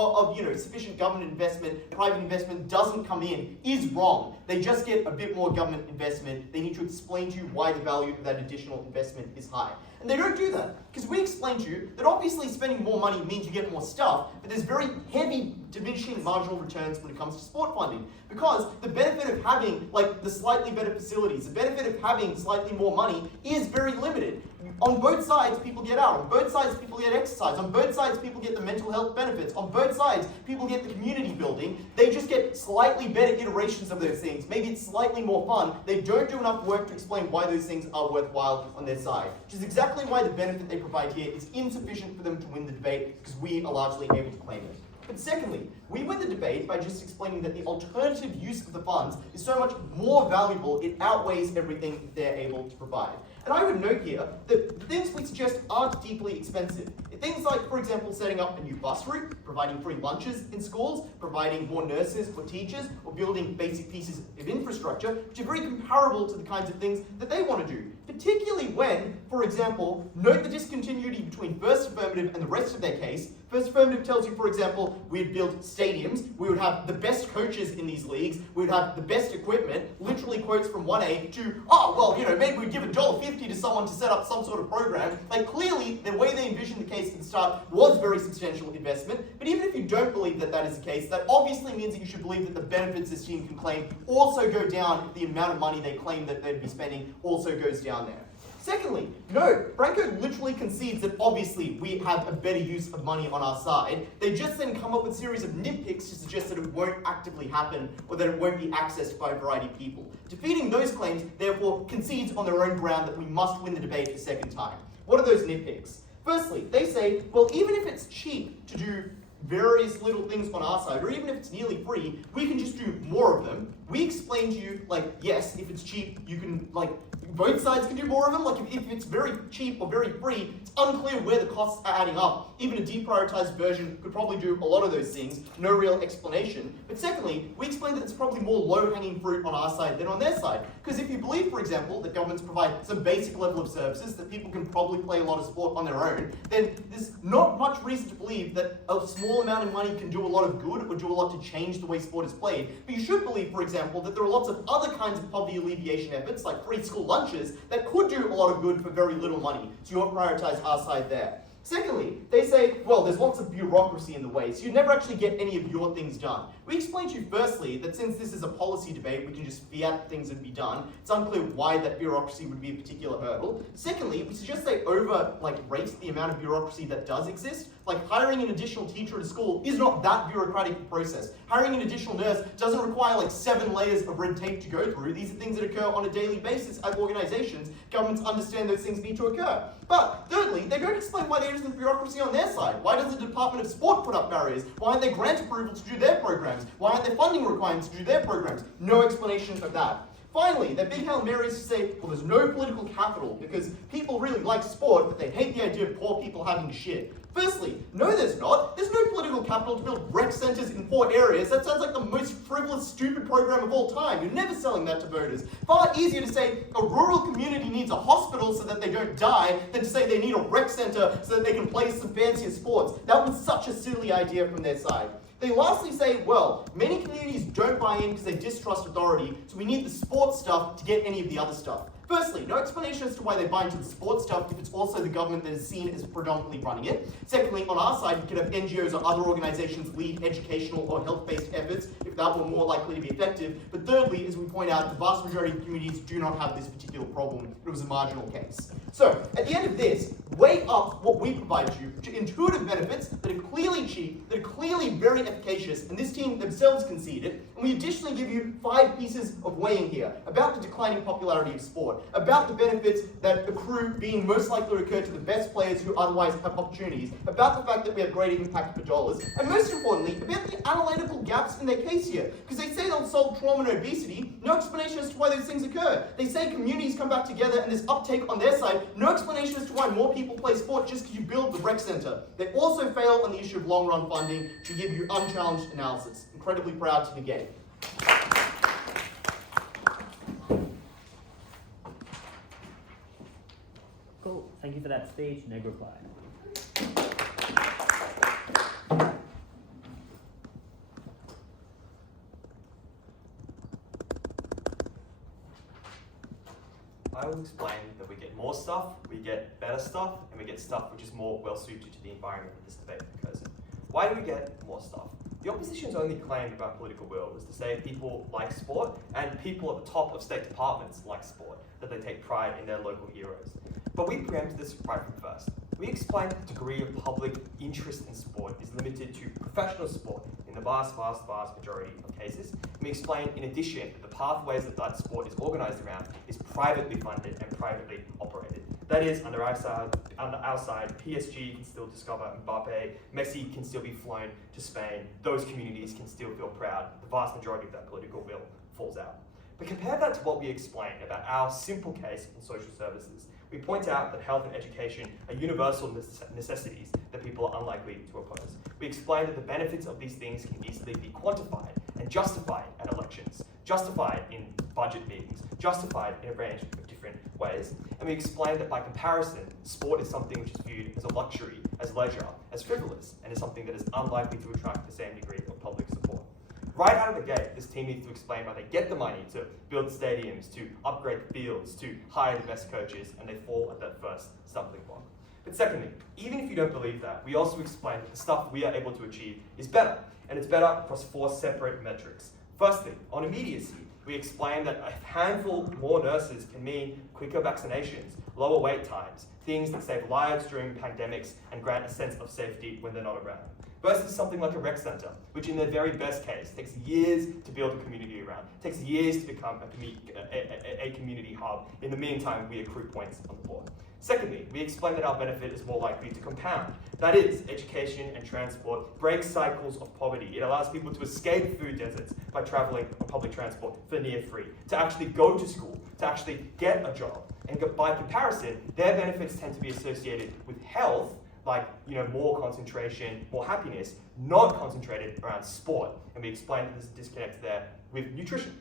sufficient government investment, private investment doesn't come in is wrong. They just get a bit more government investment. They need to explain to you why the value of that additional investment is high. And they don't do that, because we explained to you that obviously spending more money means you get more stuff, but there's very heavy diminishing marginal returns when it comes to sport funding, because the benefit of having like the slightly better facilities, the benefit of having slightly more money is very limited. On both sides, people get out. On both sides, people get exercise. On both sides, people get the mental health benefits. On both sides, people get the community building. They just get slightly better iterations of those things. Maybe it's slightly more fun. They don't do enough work to explain why those things are worthwhile on their side, which is exactly why the benefit they provide here is insufficient for them to win the debate, because we are largely able to claim it. But secondly, we win the debate by just explaining that the alternative use of the funds is so much more valuable, it outweighs everything that they're able to provide. And I would note here that the things we suggest aren't deeply expensive. Things like, for example, setting up a new bus route, providing free lunches in schools, providing more nurses or teachers, or building basic pieces of infrastructure, which are very comparable to the kinds of things that they want to do. particularly when, for example, note the discontinuity between first affirmative and the rest of their case. First affirmative tells you, for example, we'd build stadiums, we would have the best coaches in these leagues, we would have the best equipment, literally quotes from 1A to, oh, well, you know, maybe we'd give $1.50 to someone to set up some sort of program. Like, clearly, the way they envisioned the case at the start was very substantial investment, but even if you don't believe that that is the case, that obviously means that you should believe that the benefits this team can claim also go down if the amount of money they claim that they'd be spending also goes down there. Secondly, no, Branko literally concedes that obviously we have a better use of money on our side. They just then come up with a series of nitpicks to suggest that it won't actively happen or that it won't be accessed by a variety of people. Defeating those claims, therefore, concedes on their own ground that we must win the debate a second time. What are those nitpicks? Firstly, they say, well, even if it's cheap to do various little things on our side, or even if it's nearly free, we can just do more of them. We explain to you, like, yes, if it's cheap, you can, like, both sides can do more of them. Like, if it's very cheap or very free, it's unclear where the costs are adding up. Even a deprioritized version could probably do a lot of those things. No real explanation. But secondly, we explain that it's probably more low-hanging fruit on our side than on their side. Because if you believe, for example, that governments provide some basic level of services, that people can probably play a lot of sport on their own, then there's not much reason to believe that a small amount of money can do a lot of good or do a lot to change the way sport is played. But you should believe, for example, that there are lots of other kinds of poverty alleviation efforts, like free school lunches, that could do a lot of good for very little money. So you want to prioritize our side there. Secondly, they say, well, there's lots of bureaucracy in the way, so you never actually get any of your things done. We explained to you firstly that since this is a policy debate, we can just fiat things and be done. It's unclear why that bureaucracy would be a particular hurdle. Secondly, we suggest they rate the amount of bureaucracy that does exist. Like, hiring an additional teacher at a school is not that bureaucratic a process. Hiring an additional nurse doesn't require like 7 layers of red tape to go through. These are things that occur on a daily basis at organizations. Governments understand those things need to occur. But thirdly, they don't explain why there isn't bureaucracy on their side. Why does the Department of Sport put up barriers? Why aren't they grant approval to do their programs? Why aren't there funding requirements to do their programs? No explanation of that. Finally, their big Hail Mary is to say, well, there's no political capital because people really like sport, but they hate the idea of poor people having shit. Firstly, no there's not. There's no political capital to build rec centers in 4 areas. That sounds like the most frivolous, stupid program of all time. You're never selling that to voters. Far easier to say a rural community needs a hospital so that they don't die than to say they need a rec center so that they can play some fancier sports. That was such a silly idea from their side. They lastly say, well, many communities don't buy in because they distrust authority, so we need the sports stuff to get any of the other stuff. Firstly, no explanation as to why they buy into the sports stuff if it's also the government that is seen as predominantly running it. Secondly, on our side, you could have NGOs or other organizations lead educational or health-based efforts if that were more likely to be effective. But thirdly, as we point out, the vast majority of communities do not have this particular problem. It was a marginal case. So, at the end of this, weigh up what we provide you to intuitive benefits that are clearly cheap, that are clearly very efficacious, and this team themselves conceded, and we additionally give you 5 pieces of weighing here about the declining popularity of sport, about the benefits that accrue being most likely to occur to the best players who otherwise have opportunities, about the fact that we have greater impact per dollars, and most importantly, about the analytical gaps in their case here, because they say they'll solve trauma and obesity, no explanation as to why those things occur. They say communities come back together and there's uptake on their side, no explanation as to why more people play sport just because you build the rec center. They also fail on the issue of long-run funding to give you unchallenged analysis. Incredibly proud to negate. Cool. Thank you for that speech. No reply. I will explain that we get more stuff, we get better stuff, and we get stuff which is more well-suited to the environment that this debate occurs in. Why do we get more stuff? The opposition's only claim about political will was to say people like sport, and people at the top of state departments like sport, that they take pride in their local heroes. But we preempted this right from first. We explained that the degree of public interest in sport is limited to professional sport in the vast majority of cases. And we explained, in addition, that the pathways that sport is organised around is privately funded and privately operated. That is, under our side, PSG can still discover Mbappe, Messi can still be flown to Spain, those communities can still feel proud, the vast majority of that political will falls out. But compare that to what we explained about our simple case in social services. We point out that health and education are universal necessities that people are unlikely to oppose. We explain that the benefits of these things can easily be quantified and justified at elections, justified in budget meetings, justified in a range of different different ways. And we explained that by comparison, sport is something which is viewed as a luxury, as leisure, as frivolous, and is something that is unlikely to attract the same degree of public support. Right out of the gate, this team needs to explain why they get the money to build stadiums, to upgrade fields, to hire the best coaches, and they fall at that first stumbling block. But secondly, even if you don't believe that, we also explain that the stuff we are able to achieve is better, and it's better across 4 separate metrics. Firstly, on immediacy, we explain that a handful more nurses can mean quicker vaccinations, lower wait times, things that save lives during pandemics and grant a sense of safety when they're not around. Versus something like a rec centre, which in their very best case takes years to build a community around, takes years to become a community hub. In the meantime, we accrue points on the board. Secondly, we explain that our benefit is more likely to compound. That is, education and transport break cycles of poverty. It allows people to escape food deserts by travelling on public transport for near free, to actually go to school, to actually get a job. And by comparison, their benefits tend to be associated with health, like more concentration, more happiness, not concentrated around sport. And we explain that there's a disconnect there with nutrition.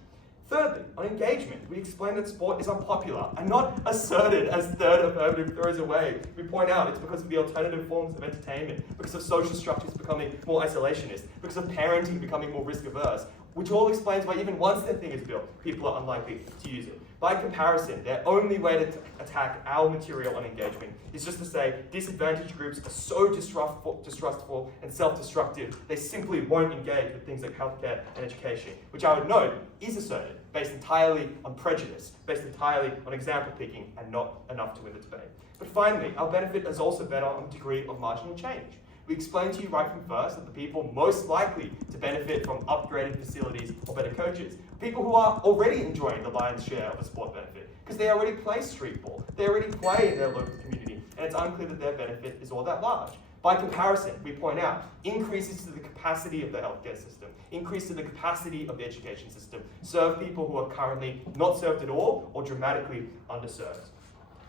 Thirdly, on engagement, we explain that sport is unpopular and not asserted as third affirmative throws away. We point out it's because of the alternative forms of entertainment, because of social structures becoming more isolationist, because of parenting becoming more risk averse, which all explains why even once that thing is built, people are unlikely to use it. By comparison, their only way to attack our material on engagement is just to say disadvantaged groups are so distrustful and self-destructive, they simply won't engage with things like healthcare and education, which I would note is asserted based entirely on prejudice, based entirely on example picking, and not enough to win the debate. But finally, our benefit is also better on the degree of marginal change. We explained to you right from first that the people most likely to benefit from upgraded facilities or better coaches are people who are already enjoying the lion's share of a sport benefit, because they already play street ball, they already play in their local community, and it's unclear that their benefit is all that large. By comparison, we point out increases to the capacity of the healthcare system, increase to the capacity of the education system, serve people who are currently not served at all or dramatically underserved.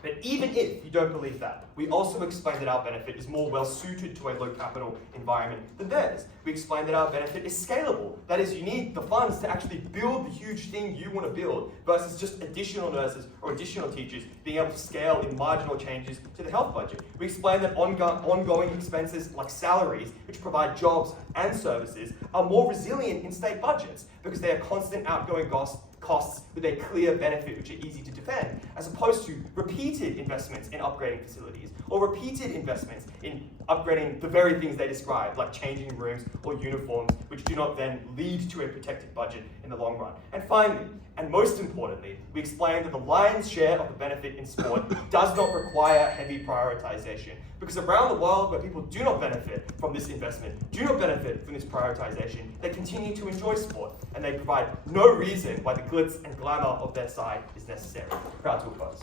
But even if you don't believe that, we also explain that our benefit is more well suited to a low capital environment than theirs. We explain that our benefit is scalable. That is, you need the funds to actually build the huge thing you want to build versus just additional nurses or additional teachers being able to scale in marginal changes to the health budget. We explain that ongoing expenses like salaries, which provide jobs and services, are more resilient in state budgets because they are constant outgoing costs with a clear benefit which are easy to defend, as opposed to repeated investments in upgrading facilities or repeated investments in upgrading the very things they describe, like changing rooms or uniforms, which do not then lead to a protected budget in the long run. And finally, and most importantly, we explain that the lion's share of the benefit in sport does not require heavy prioritization, because around the world where people do not benefit from this investment, do not benefit from this prioritization, they continue to enjoy sport, and they provide no reason why the glitz and glamour of their side is necessary. Proud to oppose.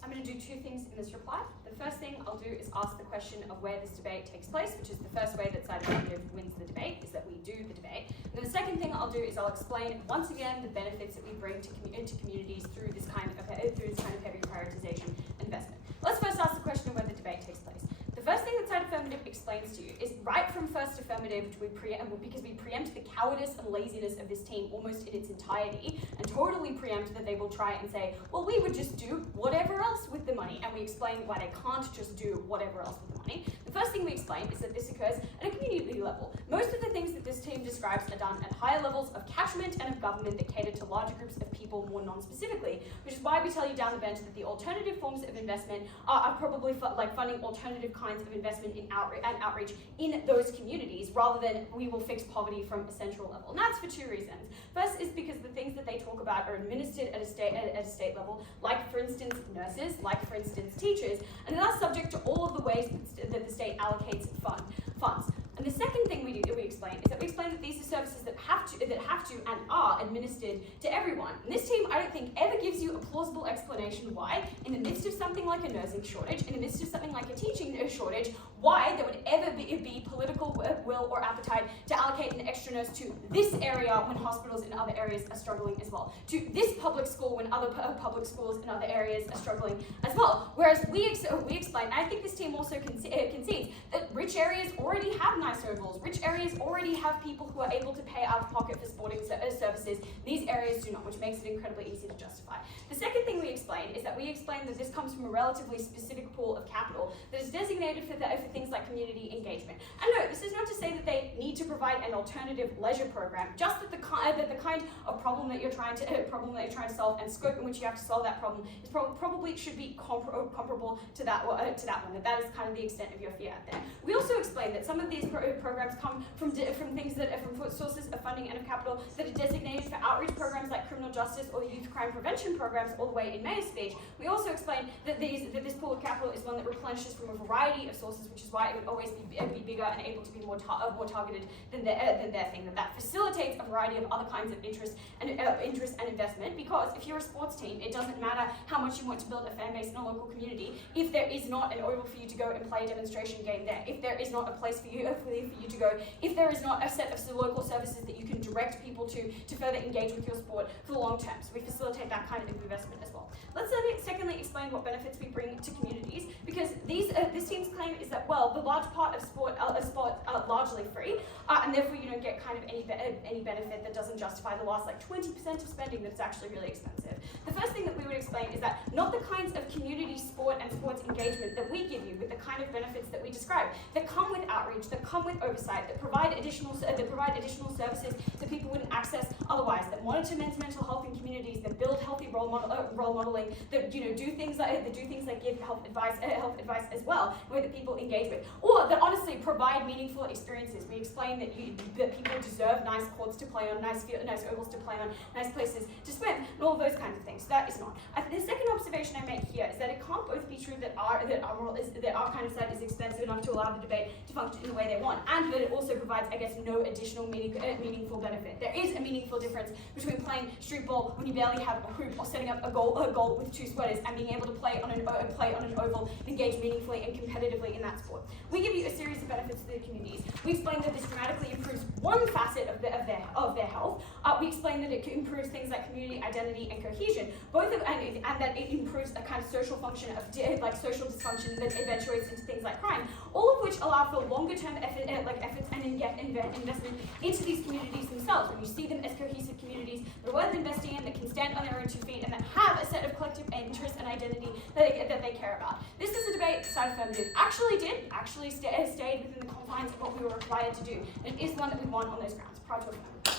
I'm going to do 2 things in this reply. The first thing I'll do is ask the question of where this debate takes place, which is the first way that side affirmative wins the debate, is that we do the debate. And then the second thing I'll do is I'll explain once again the benefits that we bring to into communities through this kind of heavy prioritization investment. Let's first ask the question of where the debate takes place. The first thing that side affirmative explains to you is right from first affirmative, because we preempt the cowardice and laziness of this team almost in its entirety, and totally preempt that they will try and say, well, we would just do whatever else with the money, and we explain why they can't just do whatever else with the money. The first thing we explain is that this occurs at a community level. Most of the things that this team describes are done at higher levels of catchment and of government that cater to larger groups of people more non-specifically, which is why we tell you down the bench that the alternative forms of investment are probably like funding alternative kinds of investment in outreach in those communities, rather than we will fix poverty from a central level. And that's for 2 reasons. First is because the things that they talk about are administered at a state level, like for instance nurses, like for instance teachers, and they are subject to all of the ways that the state allocates funds. And the second thing we explain is that we explain that these are services that have to and are administered to everyone. And this team, I don't think, ever gives you a plausible explanation why, in the midst of something like a nursing shortage, in the midst of something like a teaching shortage, why there would ever be political will or appetite to allocate an extra nurse to this area when hospitals in other areas are struggling as well, to this public school when other public schools in other areas are struggling as well. Whereas we explain, and I think this team also concedes, that rich areas already have nice ovals, rich areas already have people who are able to pay out of pocket for sporting services. These areas do not, which makes it incredibly easy to justify. The second thing we explain is that this comes from a relatively specific pool of capital that is designated for things like community engagement. And no, this is not to say that they need to provide an alternative leisure program, just that the kind of problem that you're trying to solve and scope in which you have to solve that problem is probably should be comparable to that one. That is kind of the extent of your fear out there. We also explain that some of these programs come from things that are from sources of funding and of capital that are designated for outreach programs like criminal justice or youth crime prevention programs all the way in May's speech. We also explain that this pool of capital is one that replenishes from a variety of sources, which is why it would always be bigger and able to be more targeted than their thing. That facilitates a variety of other kinds of interest and investment, because if you're a sports team, it doesn't matter how much you want to build a fan base in a local community if there is not an oval for you to go and play a demonstration game there, if there is not a place for you to go, if there is not a set of local services that you can direct people to further engage with your sport for the long term. So we facilitate that kind of investment as well. Let's secondly explain what benefits we bring to communities, because this team's claim is that, well, the large part of sport are largely free, and therefore you don't get kind of any benefit that doesn't justify the last like 20% of spending that's actually really expensive. The first thing that we would explain is that not the kinds of community sport and sports engagement that we give you with the kind of benefits that we describe, that come with outreach, that come with oversight, that provide additional services that people wouldn't access otherwise, that monitor men's mental health in communities, that build healthy role modeling, that do things like give health advice as well, where the people engage with, or that honestly provide meaningful experiences. We explain that people deserve nice courts to play on, nice ovals to play on, nice places to swim, and all of those kinds of things. So that is not. The second observation I make here is that it can't both be true that our kind of site is expensive enough to allow the debate to function in the way they want, and that it also provides, I guess, no additional meaningful benefit. There is a meaningful difference between playing street ball when you barely have a hoop, or setting up a goal with two sweaters, and being able to play on an oval, engage meaningfully and competitively in that sport. We give you a series of benefits to the communities. We explain that this dramatically improves one facet of their health. We explain that it improves things like community identity and cohesion, and that it improves a kind of social function of social dysfunction that eventuates into things like crime. All of which allow for longer-term efforts and investment into these communities themselves. When you see them as cohesive communities that are worth investing in, that can stand on their own 2 feet, and that have a set of collective interests and identity that they care about. This is a debate that Affirmative actually stayed within the confines of what we were required to do. And it is one that we won on those grounds. Proud to Affirmative.